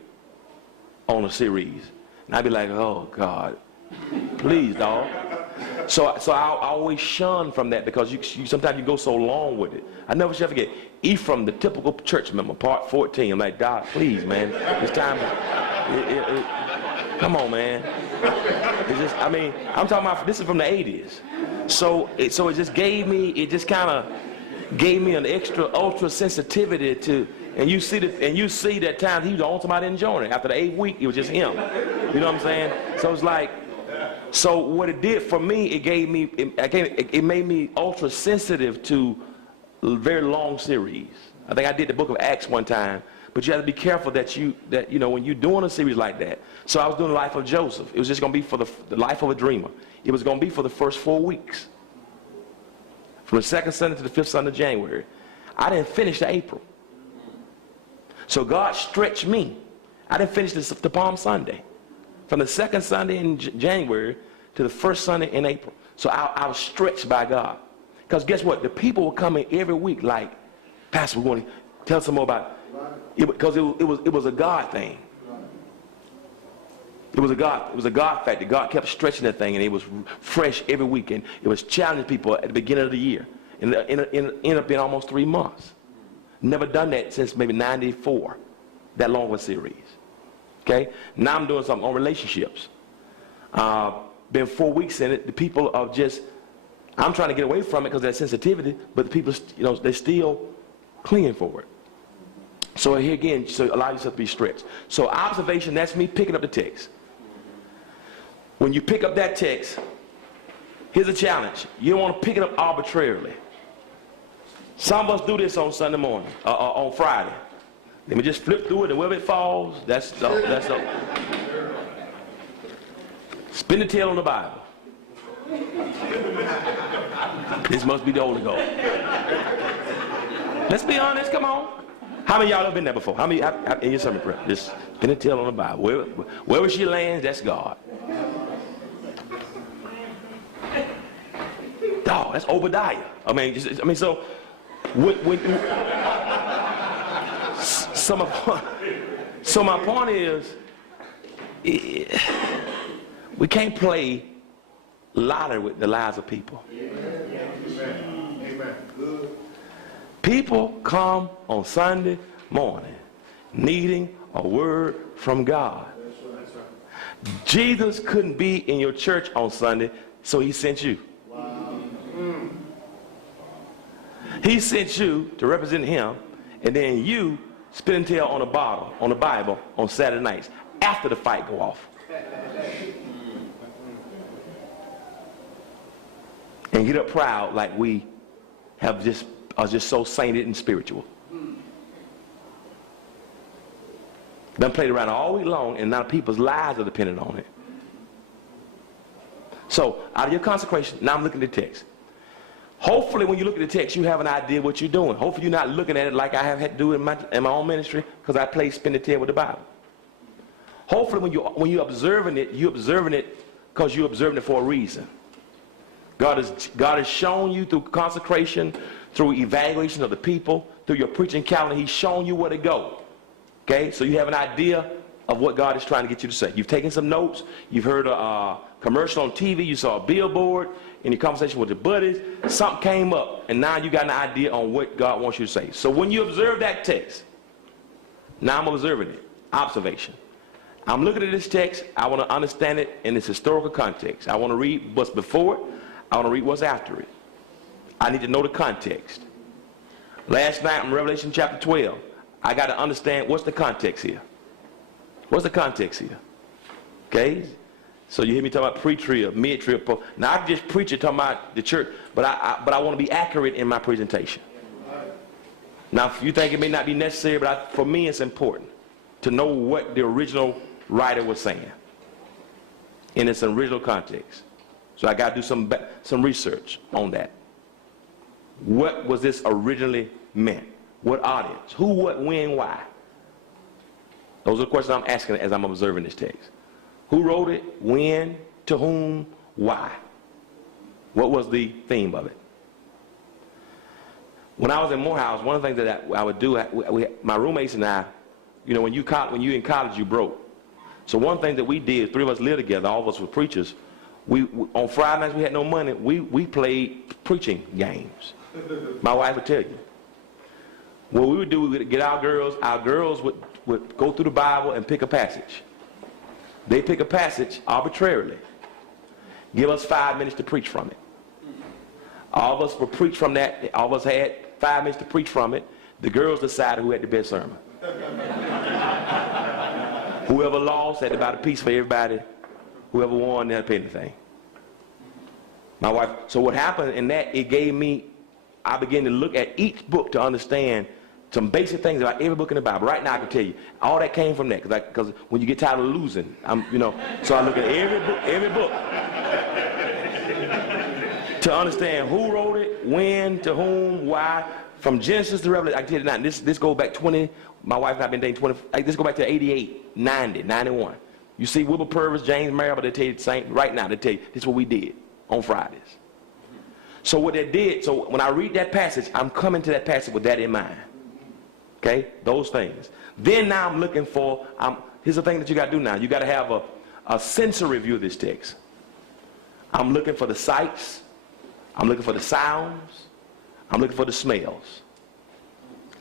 on a series, and I'd be like, oh, God, please, dog. So I always shun from that because you sometimes you go so long with it. I never shall forget, Ephraim, the typical church member, part 14. I'm like, God, please, man, it's time. Come on, man. It's just, I mean, I'm talking about, this is from the 80s. So it just gave me, it just kind of gave me an extra ultra sensitivity to, and you see that time he was the only somebody enjoying it. After the 8th week, it was just him. You know what I'm saying? So it's like, so what it did for me, it made me ultra sensitive to very long series. I think I did the book of Acts one time, but you have to be careful that you know, when you're doing a series like that. So I was doing the life of Joseph. It was just going to be for the life of a dreamer. It was going to be for the first 4 weeks. From the 2nd Sunday to the 5th Sunday of January. I didn't finish to April. So God stretched me. I didn't finish the Palm Sunday. From the 2nd Sunday in January to the 1st Sunday in April. So I was stretched by God. Because guess what? The people were coming every week like, Pastor, we want to tell some more about it. Because it was a God thing. It was a God factor. God kept stretching that thing, and it was fresh every week, and it was challenging people at the beginning of the year. And it ended up being almost 3 months. Never done that since maybe 94, that long of a series. Okay? Now I'm doing something on relationships. Been 4 weeks in it. The people are just, I'm trying to get away from it because of that sensitivity, but the people, they're still clinging for it. So here again, so allow yourself to be stretched. So observation, that's me picking up the text. When you pick up that text, here's a challenge. You don't want to pick it up arbitrarily. Some of us do this on Sunday morning, on Friday. Let me just flip through it, and wherever it falls, that's spin the tail on the Bible. This must be the Holy Ghost. Let's be honest, come on. How many of y'all have been there before? How many in your sermon prayer? Just spin the tail on the Bible. Wherever she lands, that's God. Dog, that's Obadiah. So my point is, we can't play lottery with the lives of people. Amen. Good. People come on Sunday morning needing a word from God. That's right. Jesus couldn't be in your church on Sunday, so he sent you. Wow. He sent you to represent him, and then you spin and tell on the Bible on Saturday nights after the fight go off. And get up proud like we are just so sainted and spiritual. Done played around all week long, and now people's lives are dependent on it. So out of your consecration, now I'm looking at the text. Hopefully when you look at the text, you have an idea what you're doing. Hopefully you're not looking at it like I have had to do in my own ministry, because I play spin the tail with the Bible. Hopefully when you're observing it because you're observing it for a reason. God has shown you through consecration, through evaluation of the people, through your preaching calendar, he's shown you where to go. Okay, so you have an idea of what God is trying to get you to say. You've taken some notes, you've heard a commercial on TV, you saw a billboard, in your conversation with your buddies, something came up, and now you got an idea on what God wants you to say. So when you observe that text, now I'm observing it, observation. I'm looking at this text, I want to understand it in its historical context. I want to read what's before it, I want to read what's after it. I need to know the context. Last night in Revelation chapter 12, I got to understand what's the context here. What's the context here? Okay? So you hear me talking about pre-trib, mid-trib. Now I can just preach it talking about the church, but I want to be accurate in my presentation. Now if you think it may not be necessary, but for me it's important to know what the original writer was saying in its original context. So I got to do some research on that. What was this originally meant? What audience? Who, what, when, why? Those are the questions I'm asking as I'm observing this text. Who wrote it? When? To whom? Why? What was the theme of it? When I was in Morehouse, one of the things that I would do, my roommates and I, when you in college, you broke. So one thing that we did, three of us lived together, all of us were preachers. We on Friday nights we had no money. We played preaching games. My wife would tell you. What we would do, we would get our girls would go through the Bible and pick a passage. They pick a passage arbitrarily. Give us 5 minutes to preach from it. All of us would preach from that. All of us had 5 minutes to preach from it. The girls decided who had the best sermon. Whoever lost had about a piece for everybody. Whoever won, they had to pay anything. My wife. So what happened in that, it gave me, I began to look at each book to understand some basic things about every book in the Bible. Right now I can tell you, all that came from that, because when you get tired of losing, so I look at every book to understand who wrote it, when, to whom, why, from Genesis to Revelation. I can tell you now, this goes back 20, my wife and I have been dating 20, this go back to 88, 90, 91. You see Wilbur Purvis, James Marable, they tell you the same, right now, they tell you, this is what we did on Fridays. So what they did, so when I read that passage, I'm coming to that passage with that in mind. Okay, those things. Then now I'm looking for, here's the thing that you got to do now. You got to have a sensory view of this text. I'm looking for the sights. I'm looking for the sounds. I'm looking for the smells.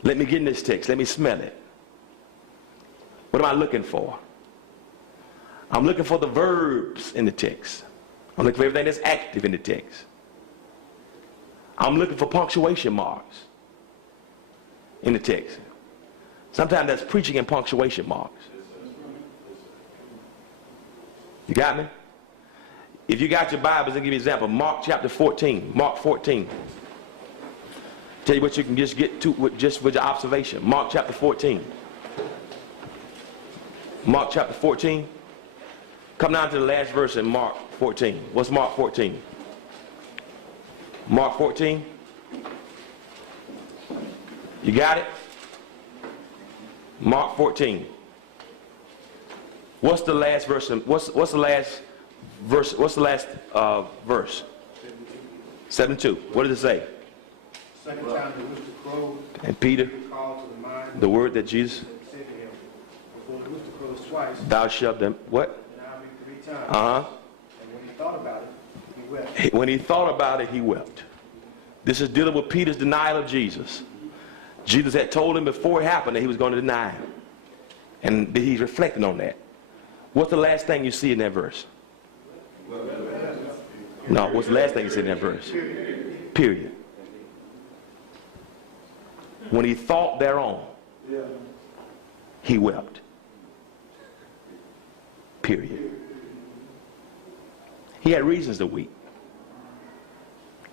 Let me get in this text. Let me smell it. What am I looking for? I'm looking for the verbs in the text. I'm looking for everything that's active in the text. I'm looking for punctuation marks in the text. Sometimes that's preaching in punctuation marks. You got me? If you got your Bibles, I'll give you an example. Mark chapter 14. Mark 14. Tell you what you can just get to with your observation. Mark chapter 14. Mark chapter 14. Come down to the last verse in Mark 14. What's Mark 14? Mark 14. You got it? Mark 14. What's the last verse? What's the last verse? What's the last verse? 72. What does it say? Second time the rooster crowed, And Peter, called to the mind, the word that Jesus, said to him, before the rooster crows twice, thou shalt them, what? deny me 3 times. Uh-huh. And when he thought about it, he wept. When he thought about it, he wept. This is dealing with Peter's denial of Jesus. Jesus had told him before it happened that he was going to deny him. And he's reflecting on that. What's the last thing you see in that verse? No, what's the last thing you see in that verse? Period. When he thought thereon, he wept. Period. He had reasons to weep.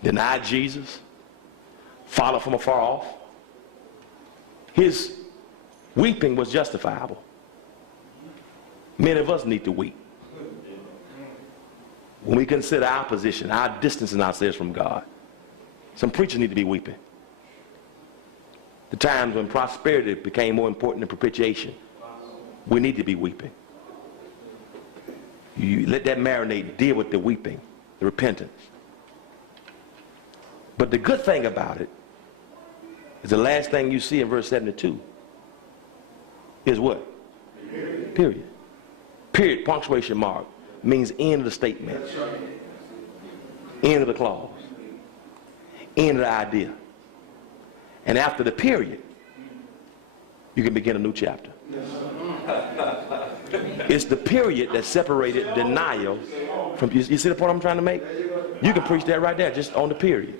Denied Jesus, followed from afar off. His weeping was justifiable. Many of us need to weep. When we consider our position, our distancing ourselves from God, some preachers need to be weeping. The times when prosperity became more important than propitiation, we need to be weeping. You let that marinate, deal with the weeping, the repentance. But the good thing about it is the last thing you see in verse 72 is what? Period. Period, punctuation mark, means end of the statement. End of the clause. End of the idea. And after the period, you can begin a new chapter. It's the period that separated denial from, you see the point I'm trying to make? You can preach that right there, just on the period.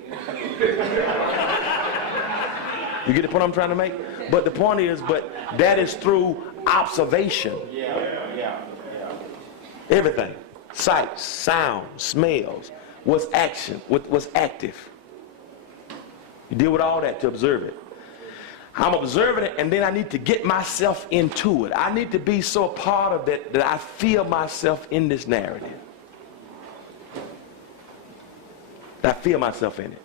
You get the point I'm trying to make? But the point is, but that is through observation. Everything. Sights, sounds, smells, what's action, what's active. You deal with all that to observe it. I'm observing it, and then I need to get myself into it. I need to be so a part of that that I feel myself in this narrative. I feel myself in it.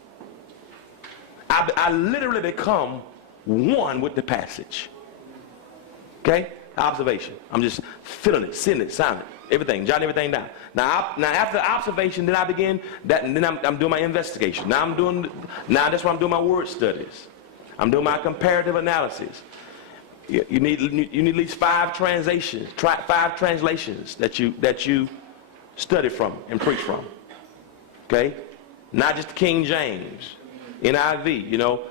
I literally become one with the passage. Okay? Observation. I'm just feeling it, seeing it, sounding it, everything, jotting everything down. Now after observation, then I begin that, and then I'm doing my investigation. Now that's why I'm doing my word studies. I'm doing my comparative analysis. You need at least 5 translations, 5 translations that you study from and preach from. Okay? Not just King James, NIV. You know,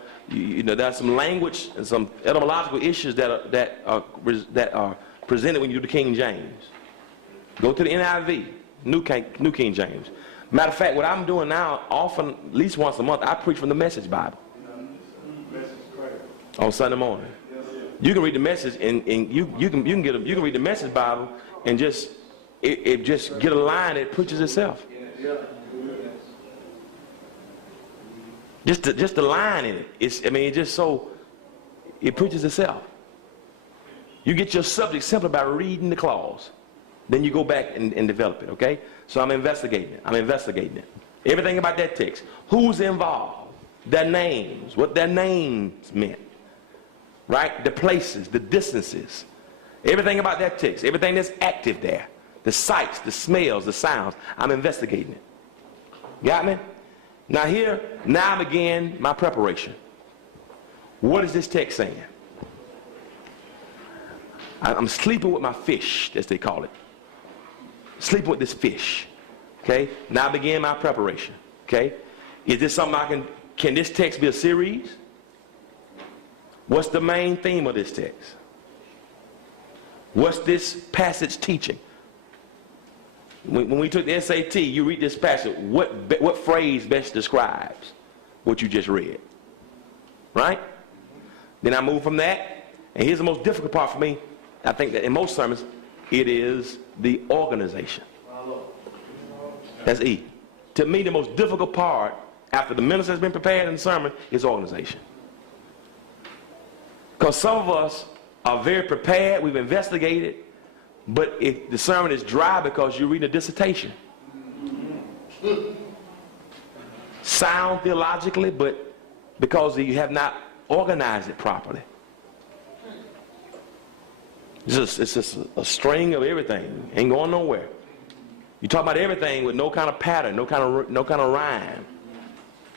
there's some language and some etymological issues that are presented when you do the King James. Go to the NIV, New King James. Matter of fact, what I'm doing now, often, at least once a month, I preach from the Message Bible on Sunday morning. You can read the Message, and you can read the Message Bible, and just get a line that preaches itself. Just the line in it. It's just so it preaches itself. You get your subject simply by reading the clause. Then you go back and develop it, okay? So I'm investigating it. Everything about that text. Who's involved? Their names. What their names meant. Right? The places, the distances. Everything about that text. Everything that's active there. The sights, the smells, the sounds. I'm investigating it. Got me? Now I begin my preparation. What is this text saying? I'm sleeping with my fish, as they call it. Sleeping with this fish. Okay? Now I begin my preparation. Okay? Is this something can this text be a series? What's the main theme of this text? What's this passage teaching? When we took the SAT, you read this passage, what phrase best describes what you just read. Right? Then I move from that, and here's the most difficult part for me. I think that in most sermons, it is the organization. That's E. To me, the most difficult part after the minister has been prepared in the sermon is organization. Because some of us are very prepared, we've investigated, but if the sermon is dry because you're reading a dissertation. Sound theologically, but because you have not organized it properly. It's just a string of everything. Ain't going nowhere. You talk about everything with no kind of pattern, no kind of rhyme,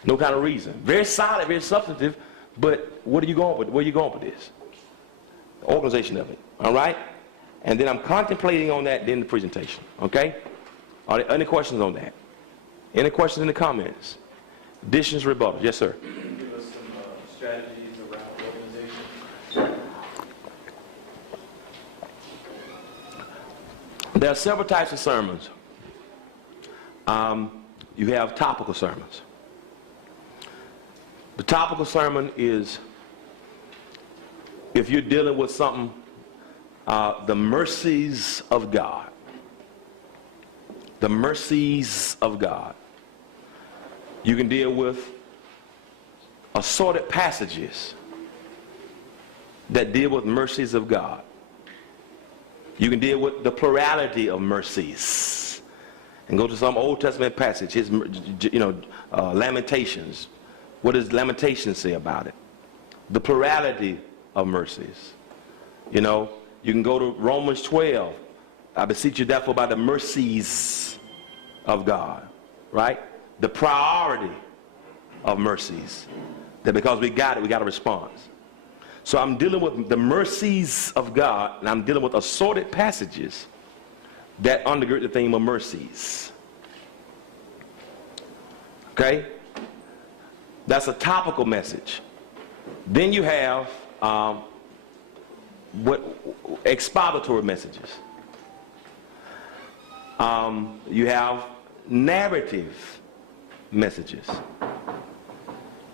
no kind of reason. Very solid, very substantive, but what are you going with? Where are you going with this? The organization of it. All right? And then I'm contemplating on that in the presentation. Okay? Are there any questions on that? Any questions in the comments? Additions, rebuttals? Yes, sir. Can you give us some strategies around organization? There are several types of sermons. You have topical sermons. The topical sermon is if you're dealing with something, the mercies of God. The mercies of God. You can deal with assorted passages that deal with mercies of God. You can deal with the plurality of mercies and go to some Old Testament passage, Lamentations. What does Lamentations say about it? The plurality of mercies. You know, you can go to Romans 12. I beseech you therefore by the mercies of God, right? The priority of mercies. That because we got it, we got a response. So I'm dealing with the mercies of God, and I'm dealing with assorted passages that undergird the theme of mercies. Okay? That's a topical message. Then you have expository messages. You have narrative messages.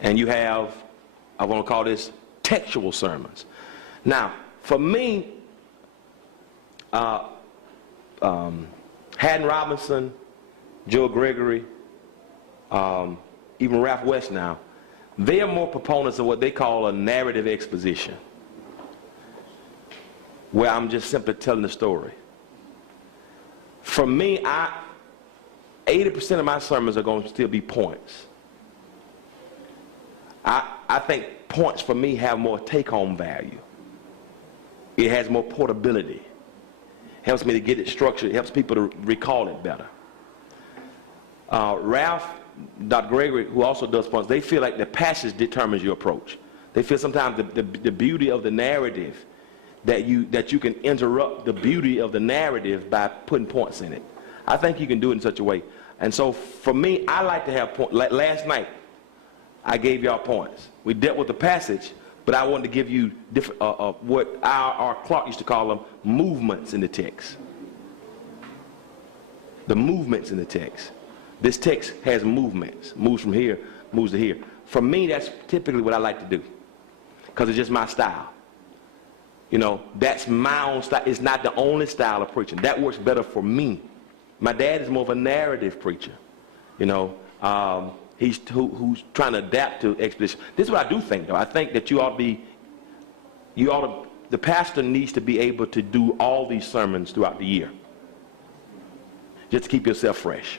And you have, I want to call this textual sermons. Now, for me, Haddon Robinson, Joe Gregory, even Ralph West now, they are more proponents of what they call a narrative exposition, where I'm just simply telling the story. For me, 80% of my sermons are going to still be points. I think points for me have more take-home value. It has more portability. Helps me to get it structured. It helps people to recall it better. Ralph, Dr. Gregory, who also does points, they feel like the passage determines your approach. They feel sometimes the beauty of the narrative, that you can interrupt the beauty of the narrative by putting points in it. I think you can do it in such a way. And so for me, I like to have points. Like last night, I gave y'all points. We dealt with the passage, but I wanted to give you different, what our Clark used to call them movements in the text. The movements in the text. This text has movements. Moves from here, moves to here. For me, that's typically what I like to do, because it's just my style. You know, that's my own style. It's not the only style of preaching. That works better for me. My dad is more of a narrative preacher. You know, who's trying to adapt to exposition. This is what I do think, though. I think that the pastor needs to be able to do all these sermons throughout the year, just to keep yourself fresh.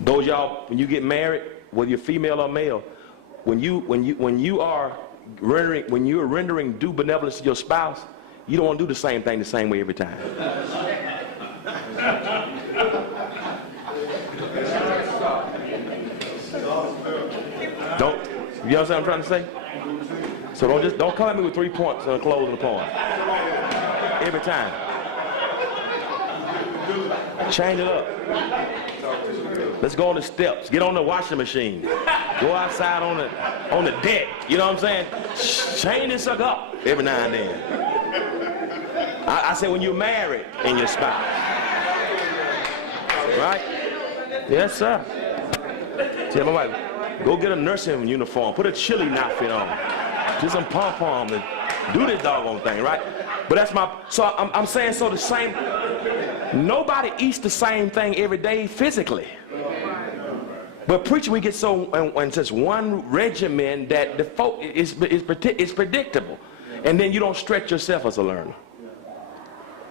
Those y'all, when you get married, whether you're female or male, when you are rendering due benevolence to your spouse, you don't want to do the same thing the same way every time. You understand what I'm trying to say? So don't come at me with 3 points and a close and a poem. Every time. Change it up. Let's go on the steps. Get on the washing machine. Go outside on the deck. You know what I'm saying? Change this sucker up every now and then. I say when you're married and your spouse. Right? Yes, sir. Tell my wife, go get a nursing uniform, put a chili outfit on, do some pom-poms, and do this doggone thing, right? But that's my, so I'm saying, so the same, nobody eats the same thing every day physically. But preaching, we get so in such one regimen that the folk is predictable. And then you don't stretch yourself as a learner.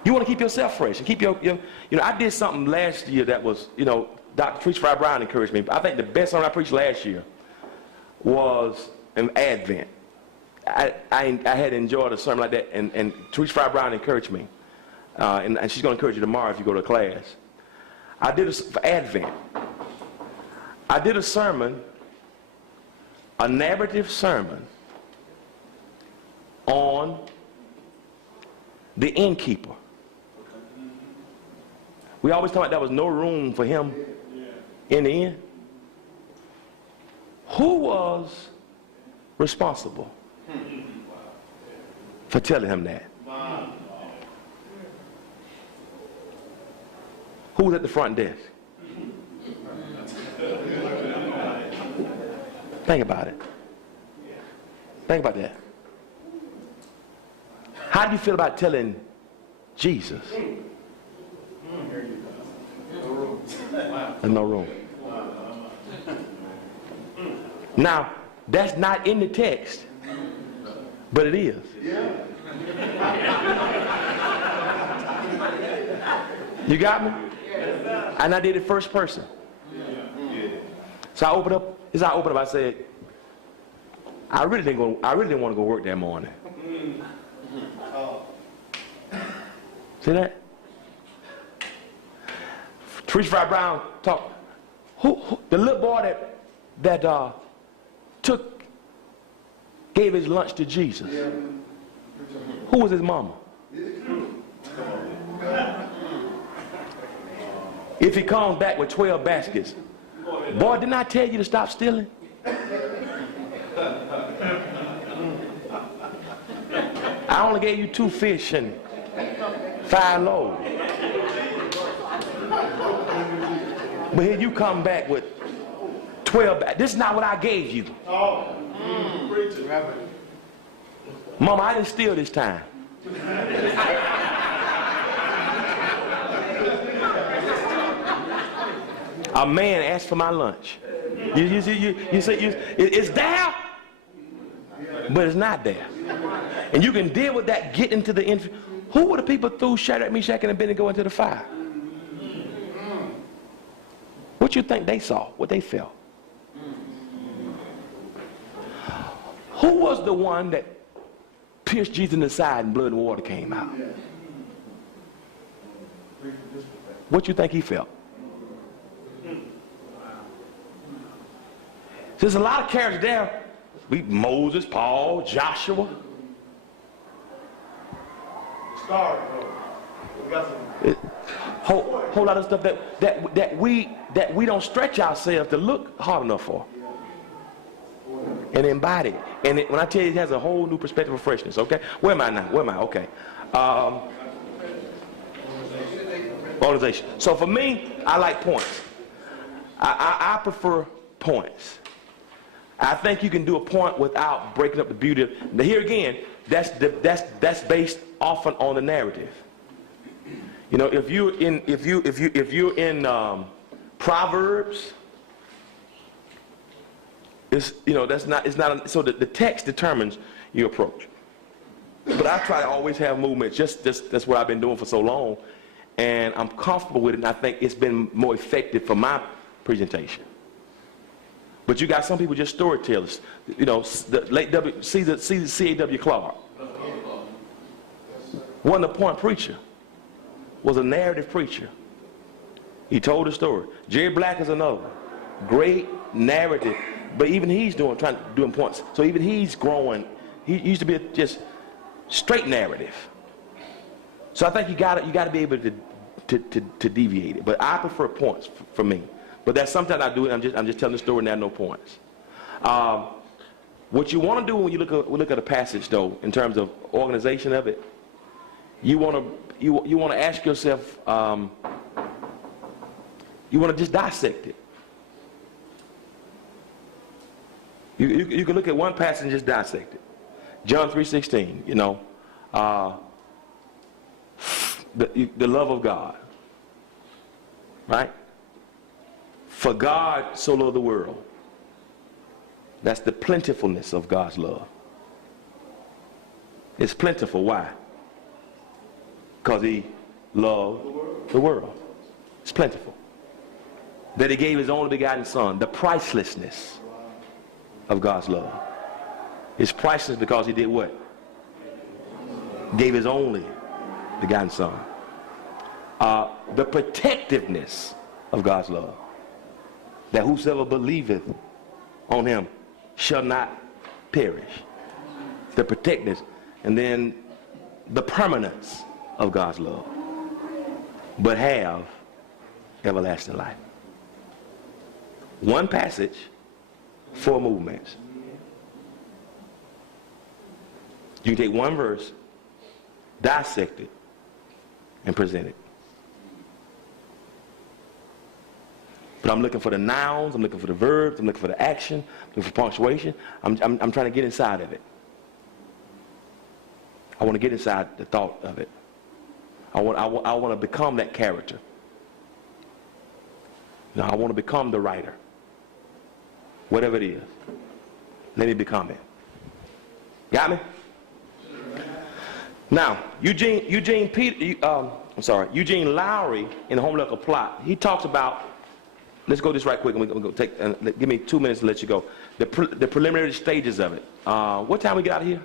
You want to keep yourself fresh and keep your you know, I did something last year that was, you know, Dr. Fry Brown encouraged me. I think the best sermon I preached last year was an Advent. I had enjoyed a sermon like that, and Teresa Fry Brown encouraged me. And she's going to encourage you tomorrow if you go to class. I did for Advent. I did a sermon, a narrative sermon on the innkeeper. We always talk about there was no room for him in the inn. Who was responsible for telling him that? Who was at the front desk? Think about it. Think about that. How do you feel about telling Jesus? There's no room. Now, that's not in the text, but it is. You got me? And I did it first person. So I opened up. As I opened up, I said, I really didn't want to go work that morning. See that? Teresa Fry Brown talked. Who the little boy that gave his lunch to Jesus? Who was his mama? If he comes back with 12 baskets, boy, didn't I tell you to stop stealing? I only gave you 2 fish and 5 loaves. But here you come back with 12 baskets. This is not what I gave you. Mama, I didn't steal this time. A man asked for my lunch. You say it's there, but it's not there. And you can deal with that, get into the who were the people threw Shadrach, Meshach, and Abednego into the fire? What you think they saw? What they felt? Who was the one that pierced Jesus in the side and blood and water came out? What you think he felt? There's a lot of characters there. Moses, Paul, Joshua. Whole lot of stuff that we don't stretch ourselves to look hard enough for and embody it. And when I tell you, it has a whole new perspective of freshness. Okay, where am I now? Where am I? Okay. Organization. So for me, I like points. I prefer points. I think you can do a point without breaking up the beauty of. Now here again, that's based often on the narrative. You know, if you're in Proverbs, it's, you know, it's not. So the text determines your approach. But I try to always have movement. That's what I've been doing for so long, and I'm comfortable with it. And I think it's been more effective for my presentation. But you got some people just storytellers. You know, the late C.A.W. Clark wasn't a point preacher, was a narrative preacher. He told a story. Jerry Black is another one. Great narrative, but even he's doing points. So even he's growing. He used to be just straight narrative. So I think you got to be able to deviate it. But I prefer points for me. But that's sometimes I do it. I'm just telling the story now, no points. What you want to do when you look at a passage, though, in terms of organization of it, you want to ask yourself, you want to just dissect it. You can look at one passage and just dissect it. John 3:16, you know, the love of God, right? For God so loved the world. That's the plentifulness of God's love. It's plentiful. Why? Because he loved the world. It's plentiful. That he gave his only begotten son. The pricelessness of God's love. It's priceless because he did what? Gave his only begotten son. The protectiveness of God's love. That whosoever believeth on him shall not perish. The protectiveness. And then the permanence of God's love. But have everlasting life. One passage, 4 movements. You can take one verse, dissect it, and present it. But I'm looking for the nouns, I'm looking for the verbs, I'm looking for the action, I'm looking for punctuation. I'm trying to get inside of it. I want to get inside the thought of it. I want to become that character. Now, I want to become the writer. Whatever it is. Let me become it. Got me? Now, Eugene Lowry in the Homewrecker Plot, he talks about, let's go this right quick, and we're going to take, give me 2 minutes to let you go. The preliminary stages of it. What time we get out of here?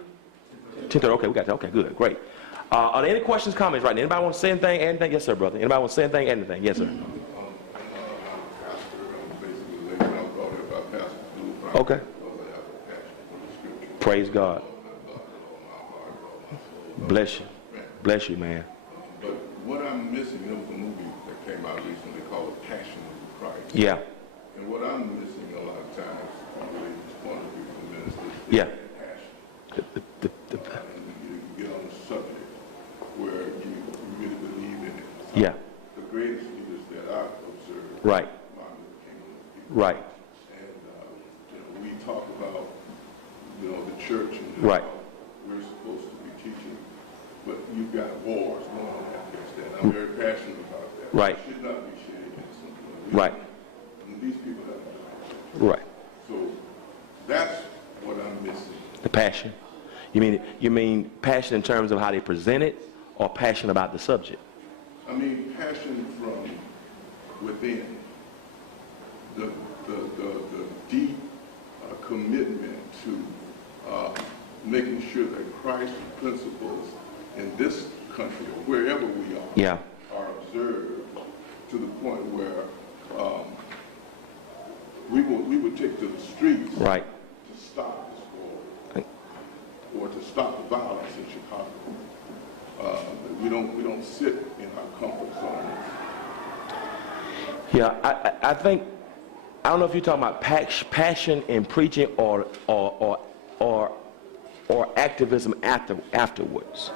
10:30. Okay, we got that. Okay, good, great. Are there any questions, comments right now? Anybody want to say anything, add anything? Yes, sir, brother. Anybody want to say anything, add anything? Yes, sir. Okay. Praise God. Bless you. Bless you, man. But what I'm missing, there was a movie that came out recently called Passion of Christ. Yeah. And what I'm missing a lot of times, really just want to be from ministers, is Yeah. passion. And you get on a subject where you really believe in it. So Yeah. the greatest leaders that I've observed, Right. Martin Luther King was the people. Right. And we talk about, the church and Right. how we're supposed to be teaching, but you've got wars going on in Afghanistan. I'm very passionate about that. Right. It should not be shared against something. Right. And these people have done it. Right. So that's what I'm missing. The passion. You mean passion in terms of how they present it, or passion about the subject? I mean, passion from within. The deep commitment to making sure that Christ's principles in this country, or wherever we are, Yeah. are observed to the point where we would take to the streets Right. to stop this war, or to stop the violence in Chicago. We don't sit in our comfort zone. Yeah, I think, I don't know if you're talking about passion in preaching or activism afterwards.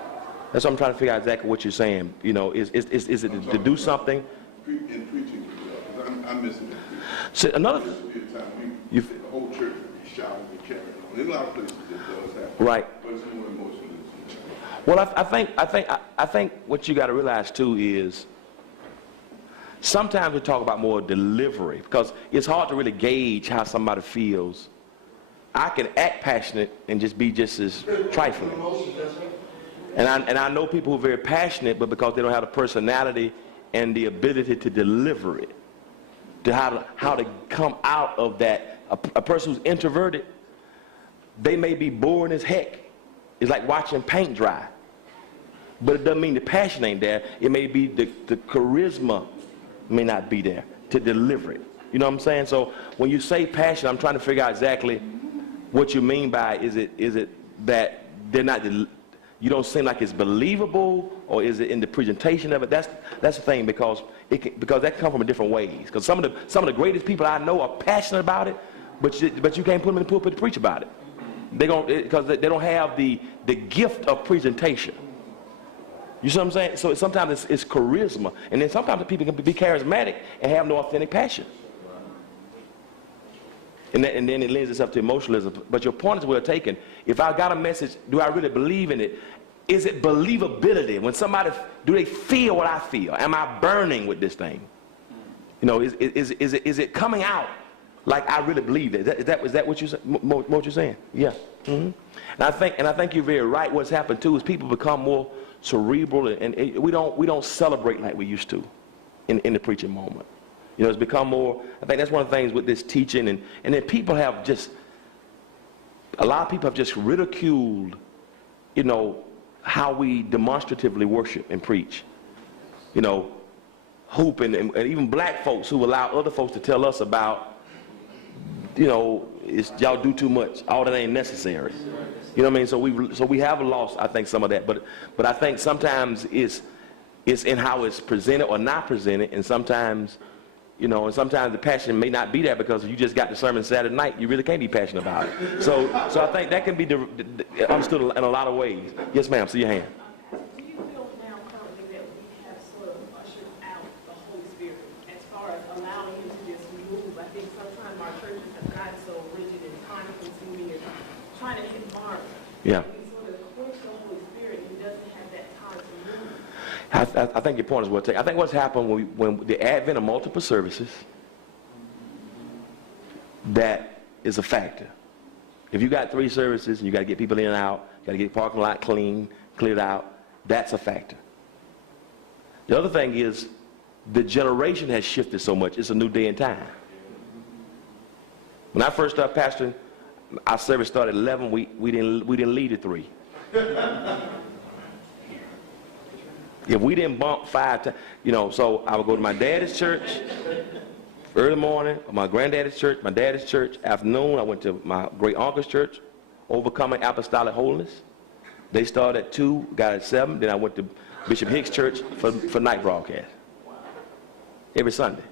That's what I'm trying to figure out exactly what you're saying. Is it to do something? In preaching as well, because I'm missing it. So another. There should be a time the whole church would be shouting and carrying on. In a lot of places it does happen. Right. But it's more emotional. Well, I think what you got to realize too is sometimes we talk about more delivery, because it's hard to really gauge how somebody feels. I can act passionate and just be just as trifling. And I know people who are very passionate, but because they don't have the personality and the ability to deliver it, to how to come out of that. A person who's introverted, they may be boring as heck. It's like watching paint dry. But it doesn't mean the passion ain't there. It may be the charisma may not be there to deliver it. You know what I'm saying? So when you say passion, I'm trying to figure out exactly what you mean by is it that they're not, you don't seem like it's believable, or is it in the presentation of it? That's the thing, because that can come from different ways. Because some of the greatest people I know are passionate about it, but you can't put them in the pulpit to preach about it. Because they don't have the gift of presentation. You see what I'm saying? So sometimes it's charisma, and then sometimes people can be charismatic and have no authentic passion. And then it lends itself to emotionalism. But your point is well taken. If I got a message, do I really believe in it? Is it believability? When somebody, do they feel what I feel? Am I burning with this thing? You know, is it coming out like I really believe it? Is that what you're saying? Yeah. Mm-hmm. And I think you're very right. What's happened too is people become more cerebral, and we don't celebrate like we used to in the preaching moment. You know, it's become more, I think that's one of the things with this teaching, and then people have just, a lot of people have just ridiculed, you know, how we demonstratively worship and preach. You know, hooping, and even black folks who allow other folks to tell us about, you know, y'all do too much, all that ain't necessary. You know what I mean? So we have lost, I think, some of that, but I think sometimes it's in how it's presented or not presented, and sometimes, you know, and sometimes the passion may not be there because you just got the sermon Saturday night. You really can't be passionate about it. So I think that can be understood in a lot of ways. Yes, ma'am. See your hand. Do you feel now currently that we have sort of ushered out the Holy Spirit as far as allowing him to just move? I think sometimes our churches have gotten so rigid and time-consuming and trying to hit marks. Yeah. We sort of quench the Holy Spirit and he doesn't have that time to move. I think your point is well taken. I think what's happened when the advent of multiple services, that is a factor. If you got 3 services and you got to get people in and out, got to get the parking lot cleared out, that's a factor. The other thing is the generation has shifted so much. It's a new day and time. When I first started pastoring, our service started at 11. We didn't leave at 3. If we didn't bump 5 times, you know, so I would go to my daddy's church early morning, or my granddaddy's church, my daddy's church. Afternoon, I went to my great uncle's church, Overcoming Apostolic Holiness. They started at 2, got at 7. Then I went to Bishop Hicks' church for night broadcast. Every Sunday.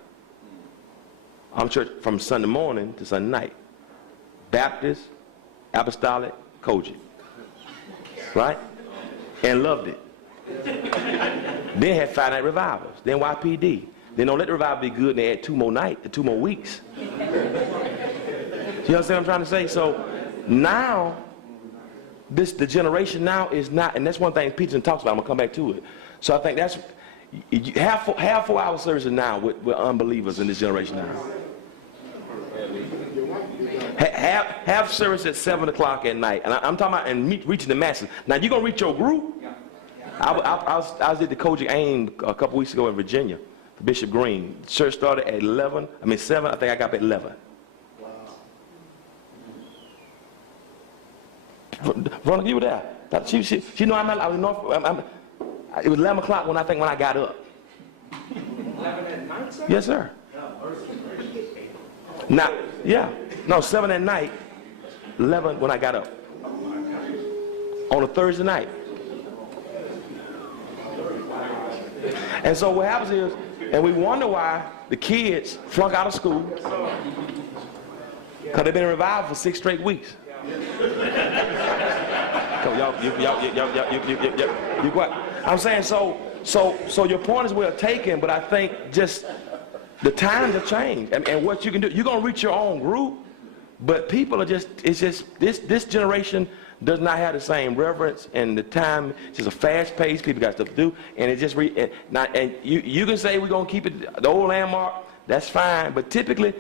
I'm church from Sunday morning to Sunday night. Baptist, Apostolic, Kojic. Right? And loved it. Then had 5-night revivals. Then YPD. Then don't let the revival be good and they add 2 more nights, 2 more weeks. You understand what I'm trying to say? So now, the generation now is not, and that's one thing Peterson talks about. I'm going to come back to it. So I think that's, have 4-hour services now with unbelievers in this generation now. Have service at 7 o'clock at night. And I'm talking about and reaching the masses. Now, you're going to reach your group. I was at the Kojic AIM a couple weeks ago in Virginia, Bishop Green. The church started at 7, I think I got up at 11. Run, you were there. She know I was north. It was 11 o'clock when I got up. 11 at night, sir? Yes, sir. Now, yeah. No, 7 at night, 11 when I got up. On a Thursday night. And so what happens is, and we wonder why the kids flunk out of school, because they've been in revival for 6 straight weeks. Come, y'all, you quiet. I'm saying so your point is well taken, but I think just the times have changed, and what you can do, you're gonna reach your own group, but people are just, it's just this generation does not have the same reverence, and the time, it's just a fast pace, people got stuff to do, and it just, and you can say we're going to keep it the old landmark, that's fine, but typically,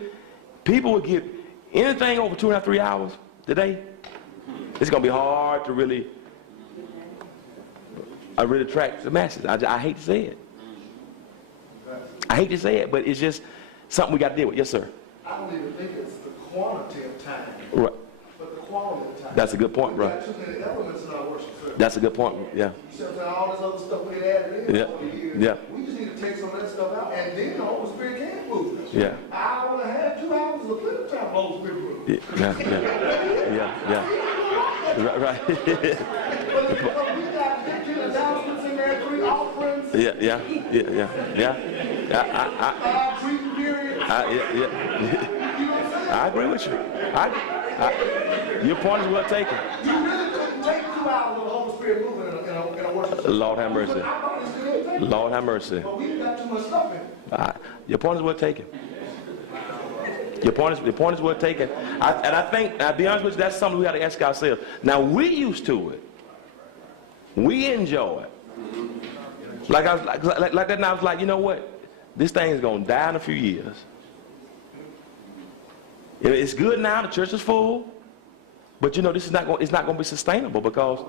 people will give anything over 2.5, 3 hours today, it's going to be hard to really attract the masses. I hate to say it. I hate to say it, but it's just something we got to deal with. Yes, sir. I don't even think it's the quantity of time. Right. But the quality of time. That's a good point, bro. We got too many elements in our worship service. That's a good point, yeah. You see what I'm saying? All this other stuff we added in over the years. Yeah. We just need to take some of that stuff out, and then the Holy Spirit can move. Yeah. An hour and a half, 2 hours is a plenty of time for the Holy Spirit to move. Yeah. Right. But we got 15 announcements in there, 3 offerings. Yeah. Treating periods. I agree with you. Your point is well taken. You really couldn't take 2 hours of the Holy Spirit moving in a worship service. Lord have mercy. Lord have mercy. But we've got too much stuff in it. Your point is well taken. Your point is well taken. And I think, I'll be honest with you, that's something we got to ask ourselves. Now, we used to it. We enjoy it. Like that, and I was like, you know what? This thing is going to die in a few years. It's good now. The church is full. But, you know, it's not going to be sustainable because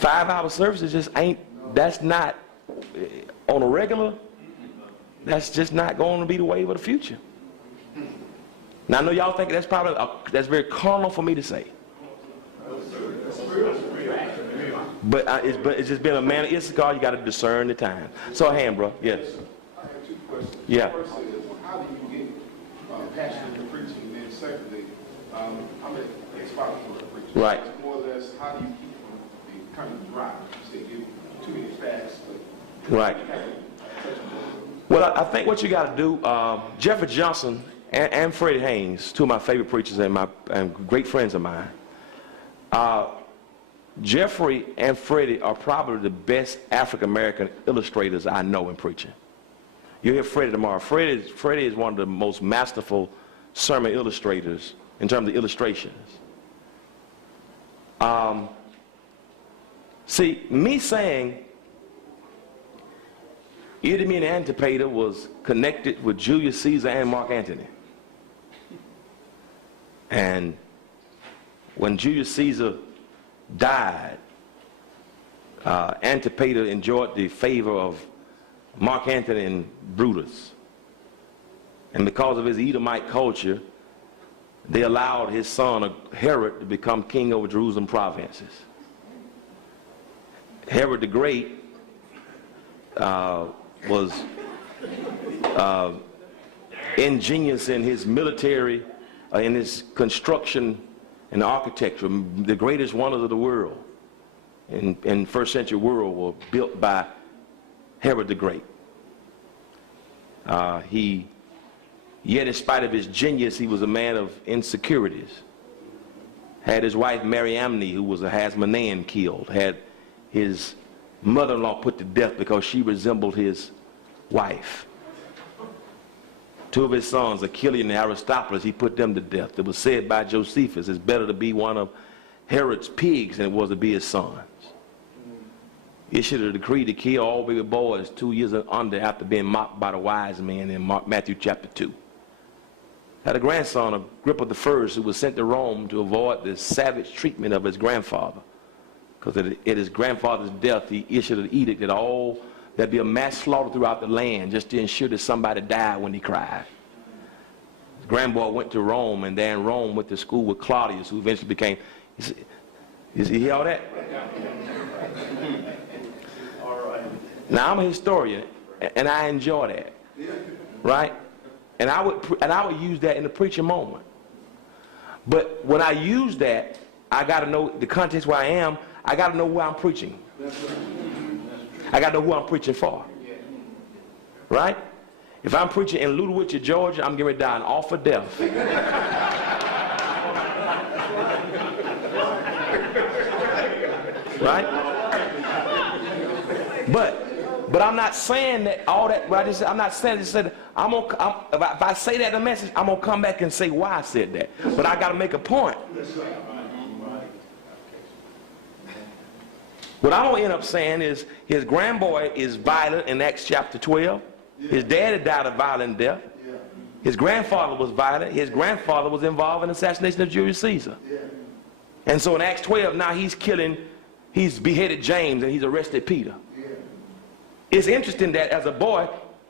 5-hour services just ain't, that's not, on a regular, that's just not going to be the wave of the future. Now, I know y'all think that's probably, that's very carnal for me to say. But it's just been a man of Issachar. You got to discern the time. So, a hand, bro. Yes. I have 2 questions. Yeah. First is, how do you get passionate in preaching? And then secondly, I'm an expository preacher. Right. It's more or less, how do you keep from being kind of dry? You say give too many facts. Right. Well, I think what you got to do, Jeffrey Johnson and Freddie Haynes, 2 of my favorite preachers and great friends of mine. Jeffrey and Freddie are probably the best African-American illustrators I know in preaching. You'll hear Freddie tomorrow. Freddie is one of the most masterful sermon illustrators in terms of illustrations. See, me saying Idi Amin Antipater was connected with Julius Caesar and Mark Antony. And when Julius Caesar died, Antipater enjoyed the favor of Mark Antony and Brutus. And because of his Edomite culture, they allowed his son Herod to become king over Jerusalem provinces. Herod the Great was ingenious in his military, in his construction and architecture. The greatest wonders of the world in first century world were built by Herod the Great. Yet in spite of his genius, he was a man of insecurities. Had his wife Mariamne, who was a Hasmonean, killed. Had his mother-in-law put to death because she resembled his wife. 2 of his sons, Achilles and Aristobulus, he put them to death. It was said by Josephus, it's better to be one of Herod's pigs than it was to be his sons. He issued a decree to kill all baby boys 2 years and under after being mocked by the wise men in Matthew chapter 2. Had a grandson, Agrippa I, who was sent to Rome to avoid the savage treatment of his grandfather. Because at his grandfather's death, he issued an edict that there'd be a mass slaughter throughout the land just to ensure that somebody died when he cried. His grandboy went to Rome, and there in Rome went to school with Claudius, who eventually became, you hear all that? All right. Now, I'm a historian, and I enjoy that, right? And I would use that in the preaching moment. But when I use that, I got to know the context where I am. I got to know where I'm preaching. I got to know who I'm preaching for. Right? If I'm preaching in Ludwig, Georgia, I'm getting ready to die an awful death. Right? But I'm not saying that all that. What I just said, I'm not saying that. If I say that in the message, I'm gonna come back and say why I said that. But I got to make a point. What I'm going to end up saying is his grandboy is violent in Acts chapter 12. His daddy died a violent death. His grandfather was violent. His grandfather was involved in the assassination of Julius Caesar. And so in Acts 12, now he's beheaded James and he's arrested Peter. It's interesting that as a boy,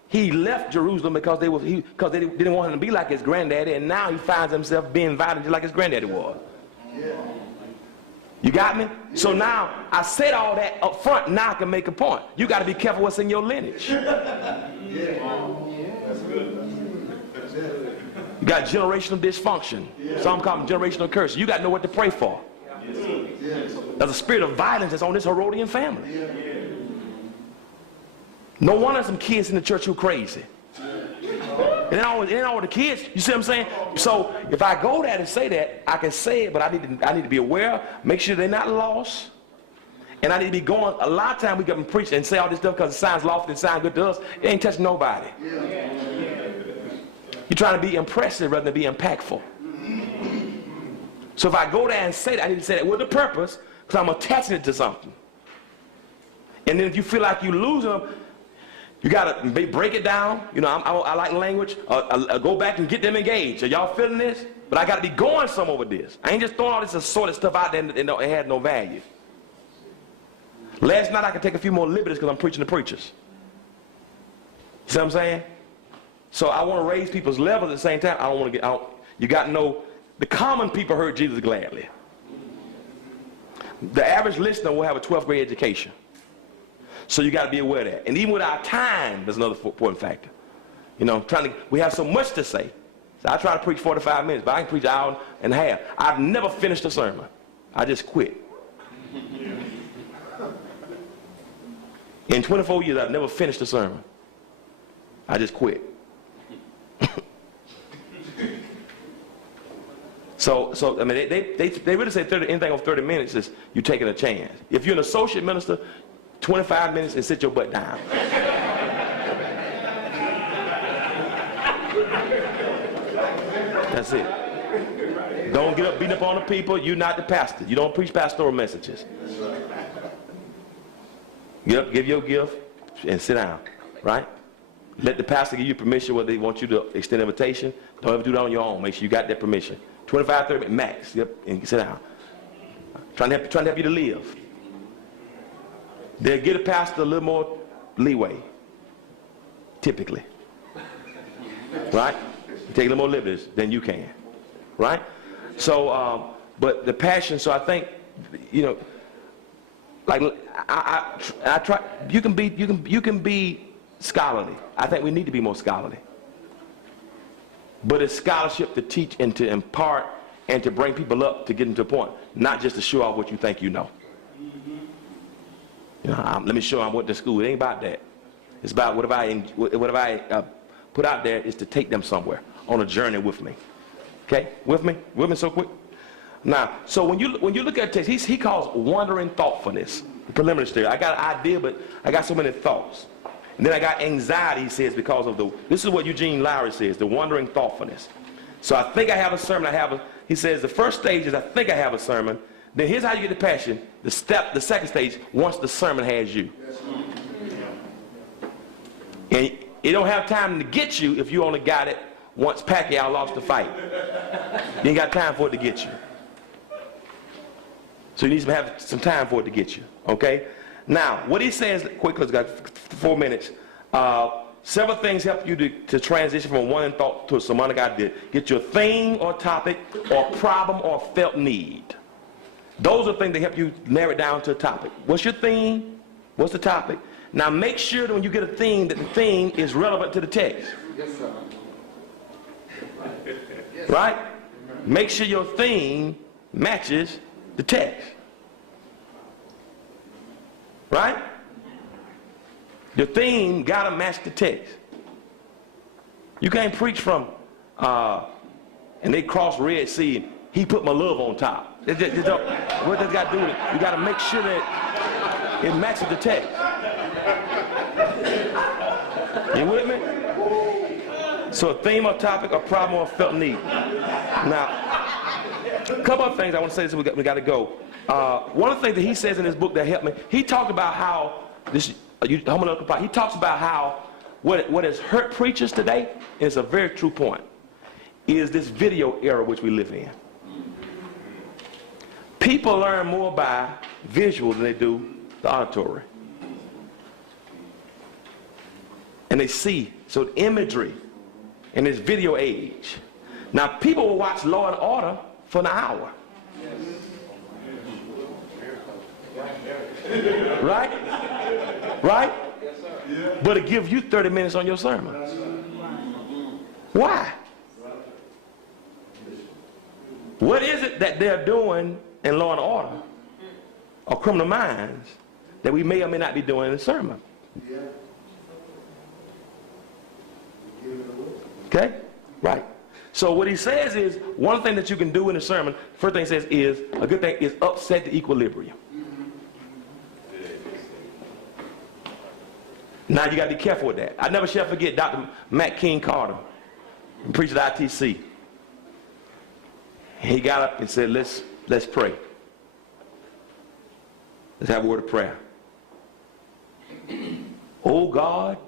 he left Jerusalem because they didn't want him to be like his granddaddy, and now he finds himself being violent just like his granddaddy was. You got me? So now, I said all that up front, now I can make a point. You got to be careful what's in your lineage. You got generational dysfunction. Some call them generational curses. You got to know what to pray for. There's a spirit of violence that's on this Herodian family. No wonder some kids in the church who are crazy. It ain't all the kids. You see what I'm saying? So if I go there and say that, I can say it, but I need to be aware, make sure they're not lost. And I need to be going. A lot of times we get them preach and say all this stuff because it sounds lofty and sounds good to us. It ain't touching nobody. You're trying to be impressive rather than be impactful. So if I go there and say that, I need to say that with a purpose, because I'm attaching it to something. And then if you feel like you lose them, you got to break it down. You know, I like language. Go back and get them engaged. Are y'all feeling this? But I got to be going somewhere with this. I ain't just throwing all this assorted stuff out there and it had no value. Last night I could take a few more liberties because I'm preaching to preachers. You see what I'm saying? So I want to raise people's levels at the same time. I don't want to get. You got to know the common people heard Jesus gladly. The average listener will have a 12th grade education. So you got to be aware of that. And even with our time, there's another important factor. You know, we have so much to say. So I try to preach 45 minutes, but I can preach an hour and a half. I've never finished a sermon. I just quit. In 24 years, I've never finished a sermon. I just quit. So I mean, they really say anything over 30 minutes is you taking a chance. If you're an associate minister, 25 minutes and sit your butt down. That's it. Don't get up beating up on the people. You're not the pastor. You don't preach pastoral messages. Get up, give your gift, and sit down. Right? Let the pastor give you permission whether they want you to extend an invitation. Don't ever do that on your own. Make sure you got that permission. 25, 30 minutes max. Yep, and sit down. Trying to help you to live. They'll give a pastor a little more leeway. Typically. Right? You take a little more liberties than you can. Right? So, but the passion, so I think, you know, like I try, you can be scholarly. I think we need to be more scholarly. But it's scholarship to teach and to impart and to bring people up to get them to a point, not just to show off what you think you know. You know, let me show them what the school. It ain't about that. It's about what have I put out there is to take them somewhere on a journey with me. Okay, with me so quick. Now, so when you look at text, he calls wandering thoughtfulness. The preliminary stage. I got an idea, but I got so many thoughts. And then I got anxiety, he says, because of this is what Eugene Lowry says, the wandering thoughtfulness. So I think I have a sermon, he says the first stage is I think I have a sermon. Then here's how you get the passion. The second stage, once the sermon has you. And it don't have time to get you if you only got it once Pacquiao lost the fight. You ain't got time for it to get you. So you need to have some time for it to get you, okay? Now, what he says, quickly, it's got 4 minutes. Several things help you to transition from one thought to some other idea. Get your theme or topic or problem or felt need. Those are things that help you narrow it down to a topic. What's your theme? What's the topic? Now, make sure that when you get a theme, that the theme is relevant to the text. Yes, sir. Right? Make sure your theme matches the text. Right? Your theme gotta match the text. You can't preach from and they cross Red Sea and he put my love on top. What does got to do with it? You gotta make sure that it matches the text. You with me? So a theme or topic or problem or felt need. Now, a couple of things I want to say, so we got to go. One of the things that he says in his book that helped me, he talked about how this, he talks about how what has hurt preachers today, and it's a very true point, is this video era which we live in. People learn more by visual than they do the auditory. And they see, so imagery in this video age. Now people will watch Law and Order for an hour. Right? Right? But it gives you 30 minutes on your sermon. Why? What is it that they're doing in Law and Order or Criminal Minds that we may or may not be doing in the sermon? Okay? Right. So what he says is, one thing that you can do in a sermon, first thing he says is, a good thing is upset the equilibrium. Now you got to be careful with that. I never shall forget Dr. Matt King Carter. and preached at ITC. He got up and said, let's pray. Let's have a word of prayer. Oh God,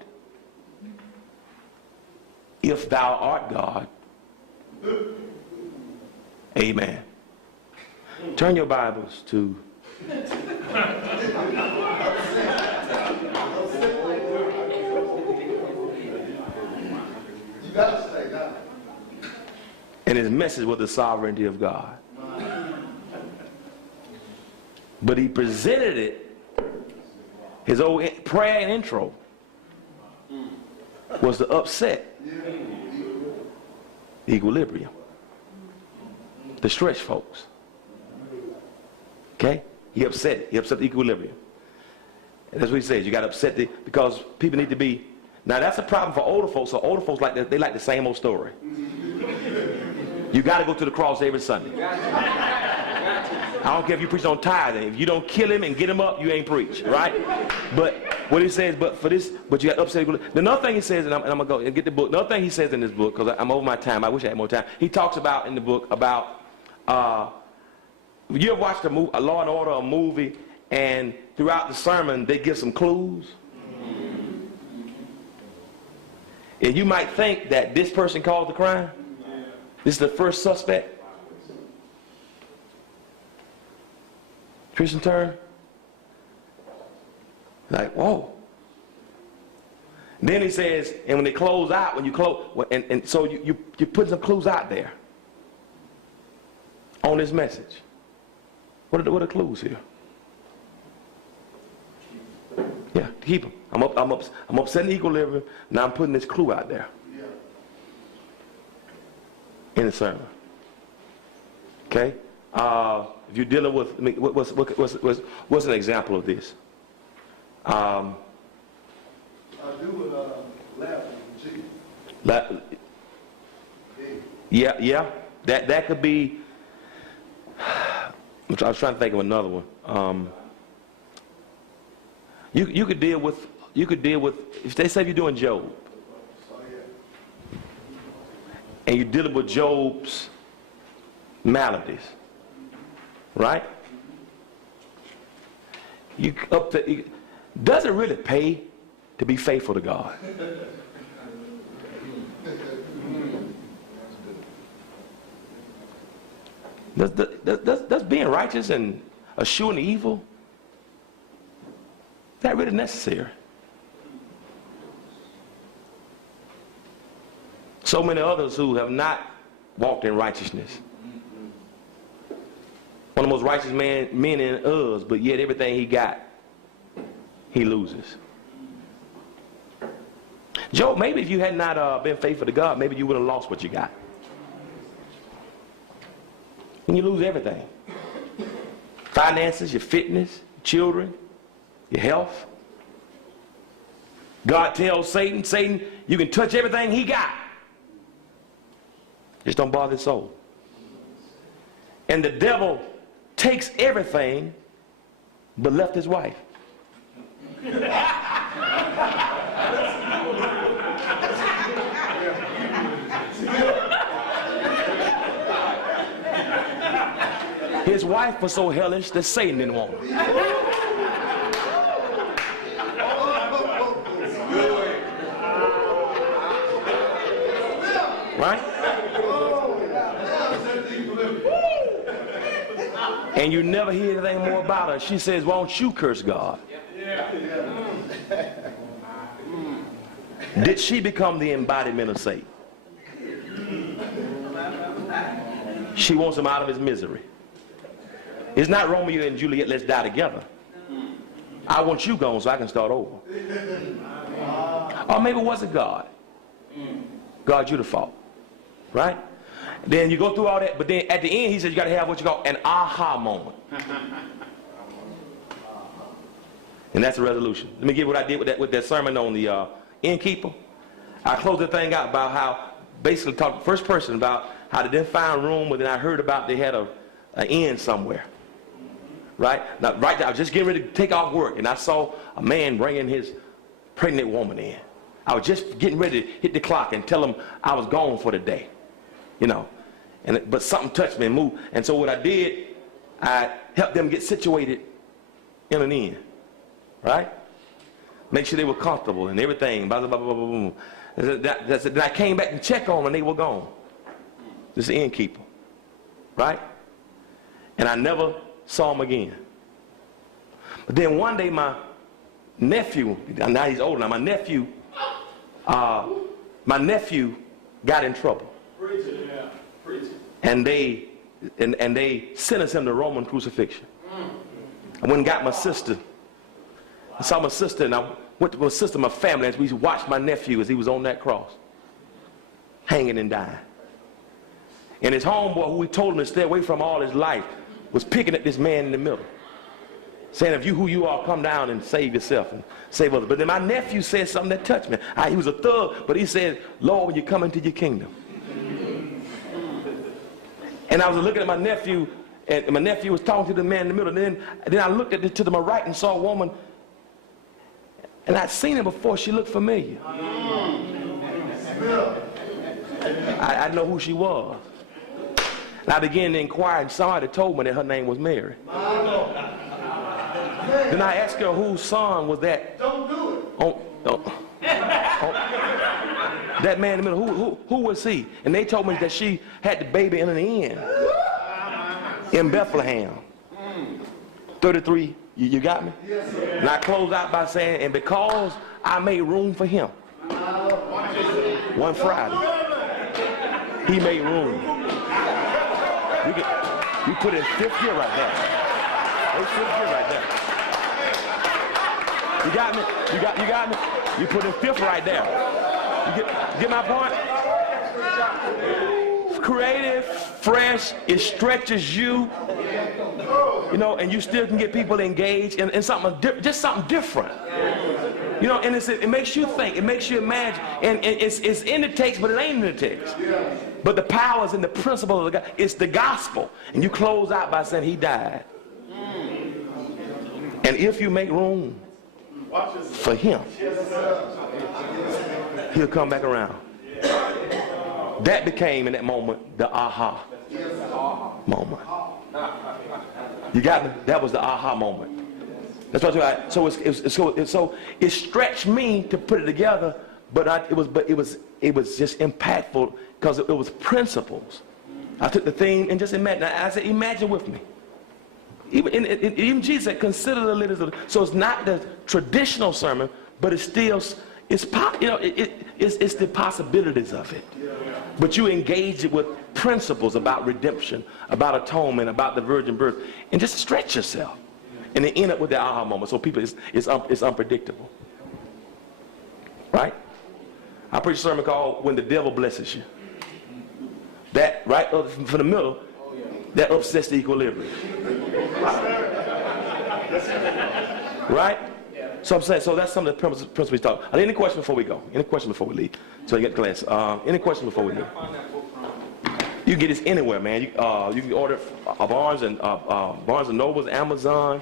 if thou art God, amen. Turn your Bibles to and his message was the sovereignty of God. But he presented it, his old prayer and intro was to upset the equilibrium, to stretch folks. Okay? He upset it. He upset the equilibrium. And that's what he says. You got to upset the, because people need to be. Now that's a problem for older folks. So older folks they like the same old story. You got to go to the cross every Sunday. I don't care if you preach on tithing. If you don't kill him and get him up, you ain't preach, right? But what he says, but you got to upset equilibrium. Another thing he says, and I'm gonna go and get the book. Another thing he says in this book, because I'm over my time. I wish I had more time. He talks about in the book about. You ever watched a Law and Order, a movie, and throughout the sermon they give some clues? And you might think that this person caused the crime. This is the first suspect. Christian turn. Like, whoa. Then he says, and when they close out, when you close, and so you put some clues out there on this message. What are the clues here? Yeah, to keep them. I'm upsetting equilibrium. Now I'm putting this clue out there in the sermon. Okay. If you're dealing with, I mean, what's an example of this? I do with laughing. Yeah. That could be. I was trying to think of another one. You could deal with if they say you're doing Job, and you're dealing with Job's maladies, right? Does it really pay to be faithful to God? Does being righteous and eschewing evil, is that really necessary? So many others who have not walked in righteousness. One of the most righteous men in us, but yet everything he got, he loses. Job, maybe if you had not been faithful to God, maybe you would have lost what you got. And you lose everything. Finances, your fitness, children, your health. God tells Satan, you can touch everything he got. Just don't bother his soul. And the devil takes everything but left his wife. His wife was so hellish that Satan didn't want her. Right? And you never hear anything more about her. She says, why don't you curse God? Did she become the embodiment of Satan? She wants him out of his misery. It's not Romeo and Juliet, let's die together. I want you gone so I can start over. Or maybe it wasn't God. God, you're the fault. Right? Then you go through all that, but then at the end he says you got to have what you call an aha moment. And that's a resolution. Let me give you what I did with that sermon on the innkeeper. I closed the thing out about how, basically talked first person about how they didn't find room, but then I heard about they had an inn somewhere. Right? Now, right there, I was just getting ready to take off work, and I saw a man bringing his pregnant woman in. I was just getting ready to hit the clock and tell them I was gone for the day, you know. But something touched me and moved. And so what I did, I helped them get situated in an inn, right? Make sure they were comfortable and everything. Blah, blah, blah, blah, blah, blah. Then I came back and checked on them and they were gone. This is the innkeeper, right? And I never saw him again. But then one day my nephew, now he's older now, my nephew got in trouble. And they sentenced him to Roman crucifixion. I went and got my sister. I saw my sister, and I went to my sister, my family, as we watched my nephew as he was on that cross, hanging and dying. And his homeboy, who he told him to stay away from all his life, was picking at this man in the middle, saying, if you who you are, come down and save yourself and save others. But then my nephew said something that touched me. He was a thug, but he said, Lord, when you come into your kingdom. And I was looking at my nephew, and my nephew was talking to the man in the middle. And then I looked to my right and saw a woman, and I'd seen her before. She looked familiar. I know who she was. And I began to inquire, and somebody told me that her name was Mary. Then I asked her whose son was that. Don't do it. That man in the middle, who was he? And they told me that she had the baby in an inn in Bethlehem. 33, you got me? Yes, sir. And I closed out by saying, and because I made room for him, one Friday, he made room. You put in fifth year right there. That's fifth year right there. You got me? You got me? You put in fifth right there. You get my point? Creative, fresh, it stretches you, you know, and you still can get people engaged in something, just something different. You know, and it makes you think, it makes you imagine, and it's in the text, but it ain't in the text. But the powers and the principle of the God, it's the gospel. And you close out by saying he died. And if you make room for him, he'll come back around. That became in that moment the aha moment. You got me? That was the aha moment. That's what I. So it stretched me to put it together, but it was just impactful because it was principles. I took the thing and just imagine. I said, imagine with me. Even Jesus said, consider the leaders of the. So it's not the traditional sermon, but it's still it's the possibilities of it. But you engage it with principles about redemption, about atonement, about the virgin birth, and just stretch yourself. And then end up with the aha moment. So people, it's unpredictable. Right? I preach a sermon called When the Devil Blesses You. That, right from the middle, that upsets the equilibrium. Right? So I'm saying, so that's some of the principles we talk. Any questions before we go? Any questions before we leave? So you get the class. Any questions before we leave? You can get this anywhere, man. You can order Barnes and Nobles, Amazon.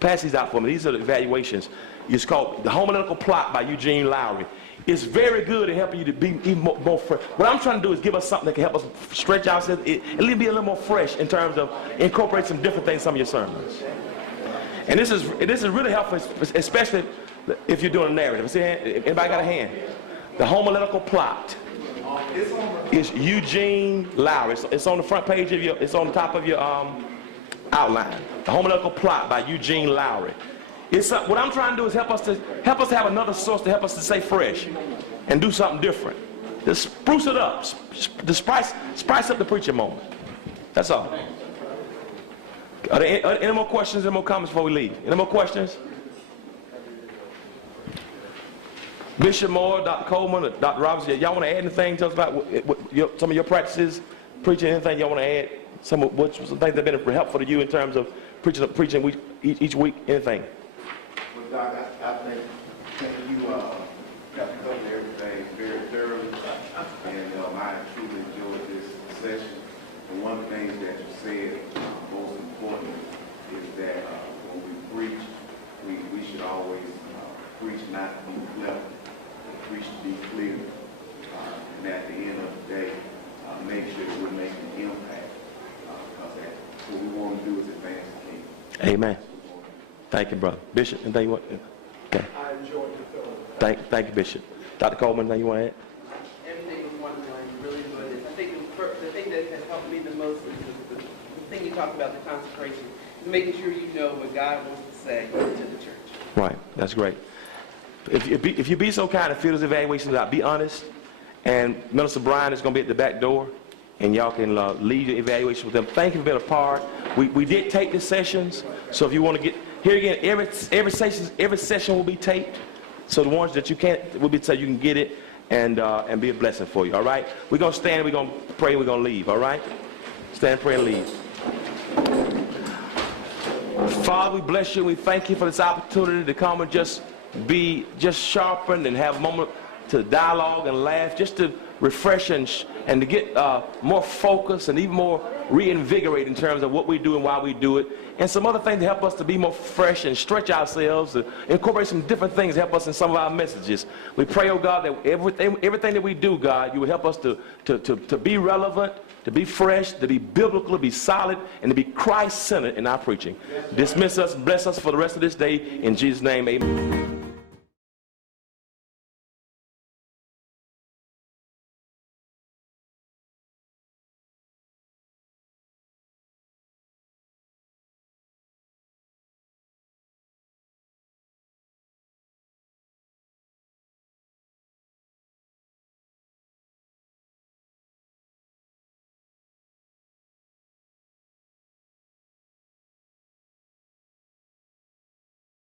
Pass these out for me. These are the evaluations. It's called The Homiletical Plot by Eugene Lowry. It's very good at helping you to be even more fresh. What I'm trying to do is give us something that can help us stretch ourselves, at least be a little more fresh in terms of incorporate some different things in some of your sermons. And this is really helpful, especially if you're doing a narrative. See, anybody got a hand? The Homiletical Plot is Eugene Lowry. It's on the front page of it's on the top of your outline. The Homiletical Plot by Eugene Lowry. What I'm trying to do is help us to have another source to help us to stay fresh and do something different. Just spruce it up. To spice up the preaching moment. That's all. Are there any more questions, any more comments before we leave? Any more questions? Bishop Moore, Dr. Coleman, Dr. Robinson, y'all want to add anything to us about some of your practices, preaching, anything y'all want to add? Some things that have been helpful to you in terms of preaching each week, anything? Well, Doc, I think you got to cover everything very thoroughly, and I truly enjoyed this session. And one of the things that you said, most important, is that when we preach, we should always preach not to be clever. preach to be clear, and at the end of the day, make sure that we're making an impact, because that's what we want to do is advance the kingdom. Amen. Thank you, brother. Bishop, anything you want? Okay. I enjoyed the film. Thank you, Bishop. Dr. Coleman, anything you want to add? Everything was wonderful and really good. I think the thing that has helped me the most is the thing you talked about, the consecration, is making sure you know what God wants to say to the church. Right. That's great. If you be so kind and fill those evaluations out, be honest. And Minister Brian is going to be at the back door, and y'all can lead your evaluation with them. Thank you for being a part. We did tape the sessions, so if you want to get here again, every session will be taped. So the ones that you can't will be so you can get it and be a blessing for you. All right. We're going to stand. We're going to pray. We're going to leave. All right. Stand, pray, and leave. Father, we bless you. We thank you for this opportunity to come and just be sharpened and have a moment to dialogue and laugh, just to refresh and to get more focus and even more reinvigorate in terms of what we do and why we do it, and some other things to help us to be more fresh and stretch ourselves, to incorporate some different things to help us in some of our messages. We pray, oh God, that everything that we do, God, you will help us to be relevant, to be fresh, to be biblical, to be solid, and to be Christ-centered in our preaching. Dismiss us, bless us for the rest of this day. In Jesus' name, amen.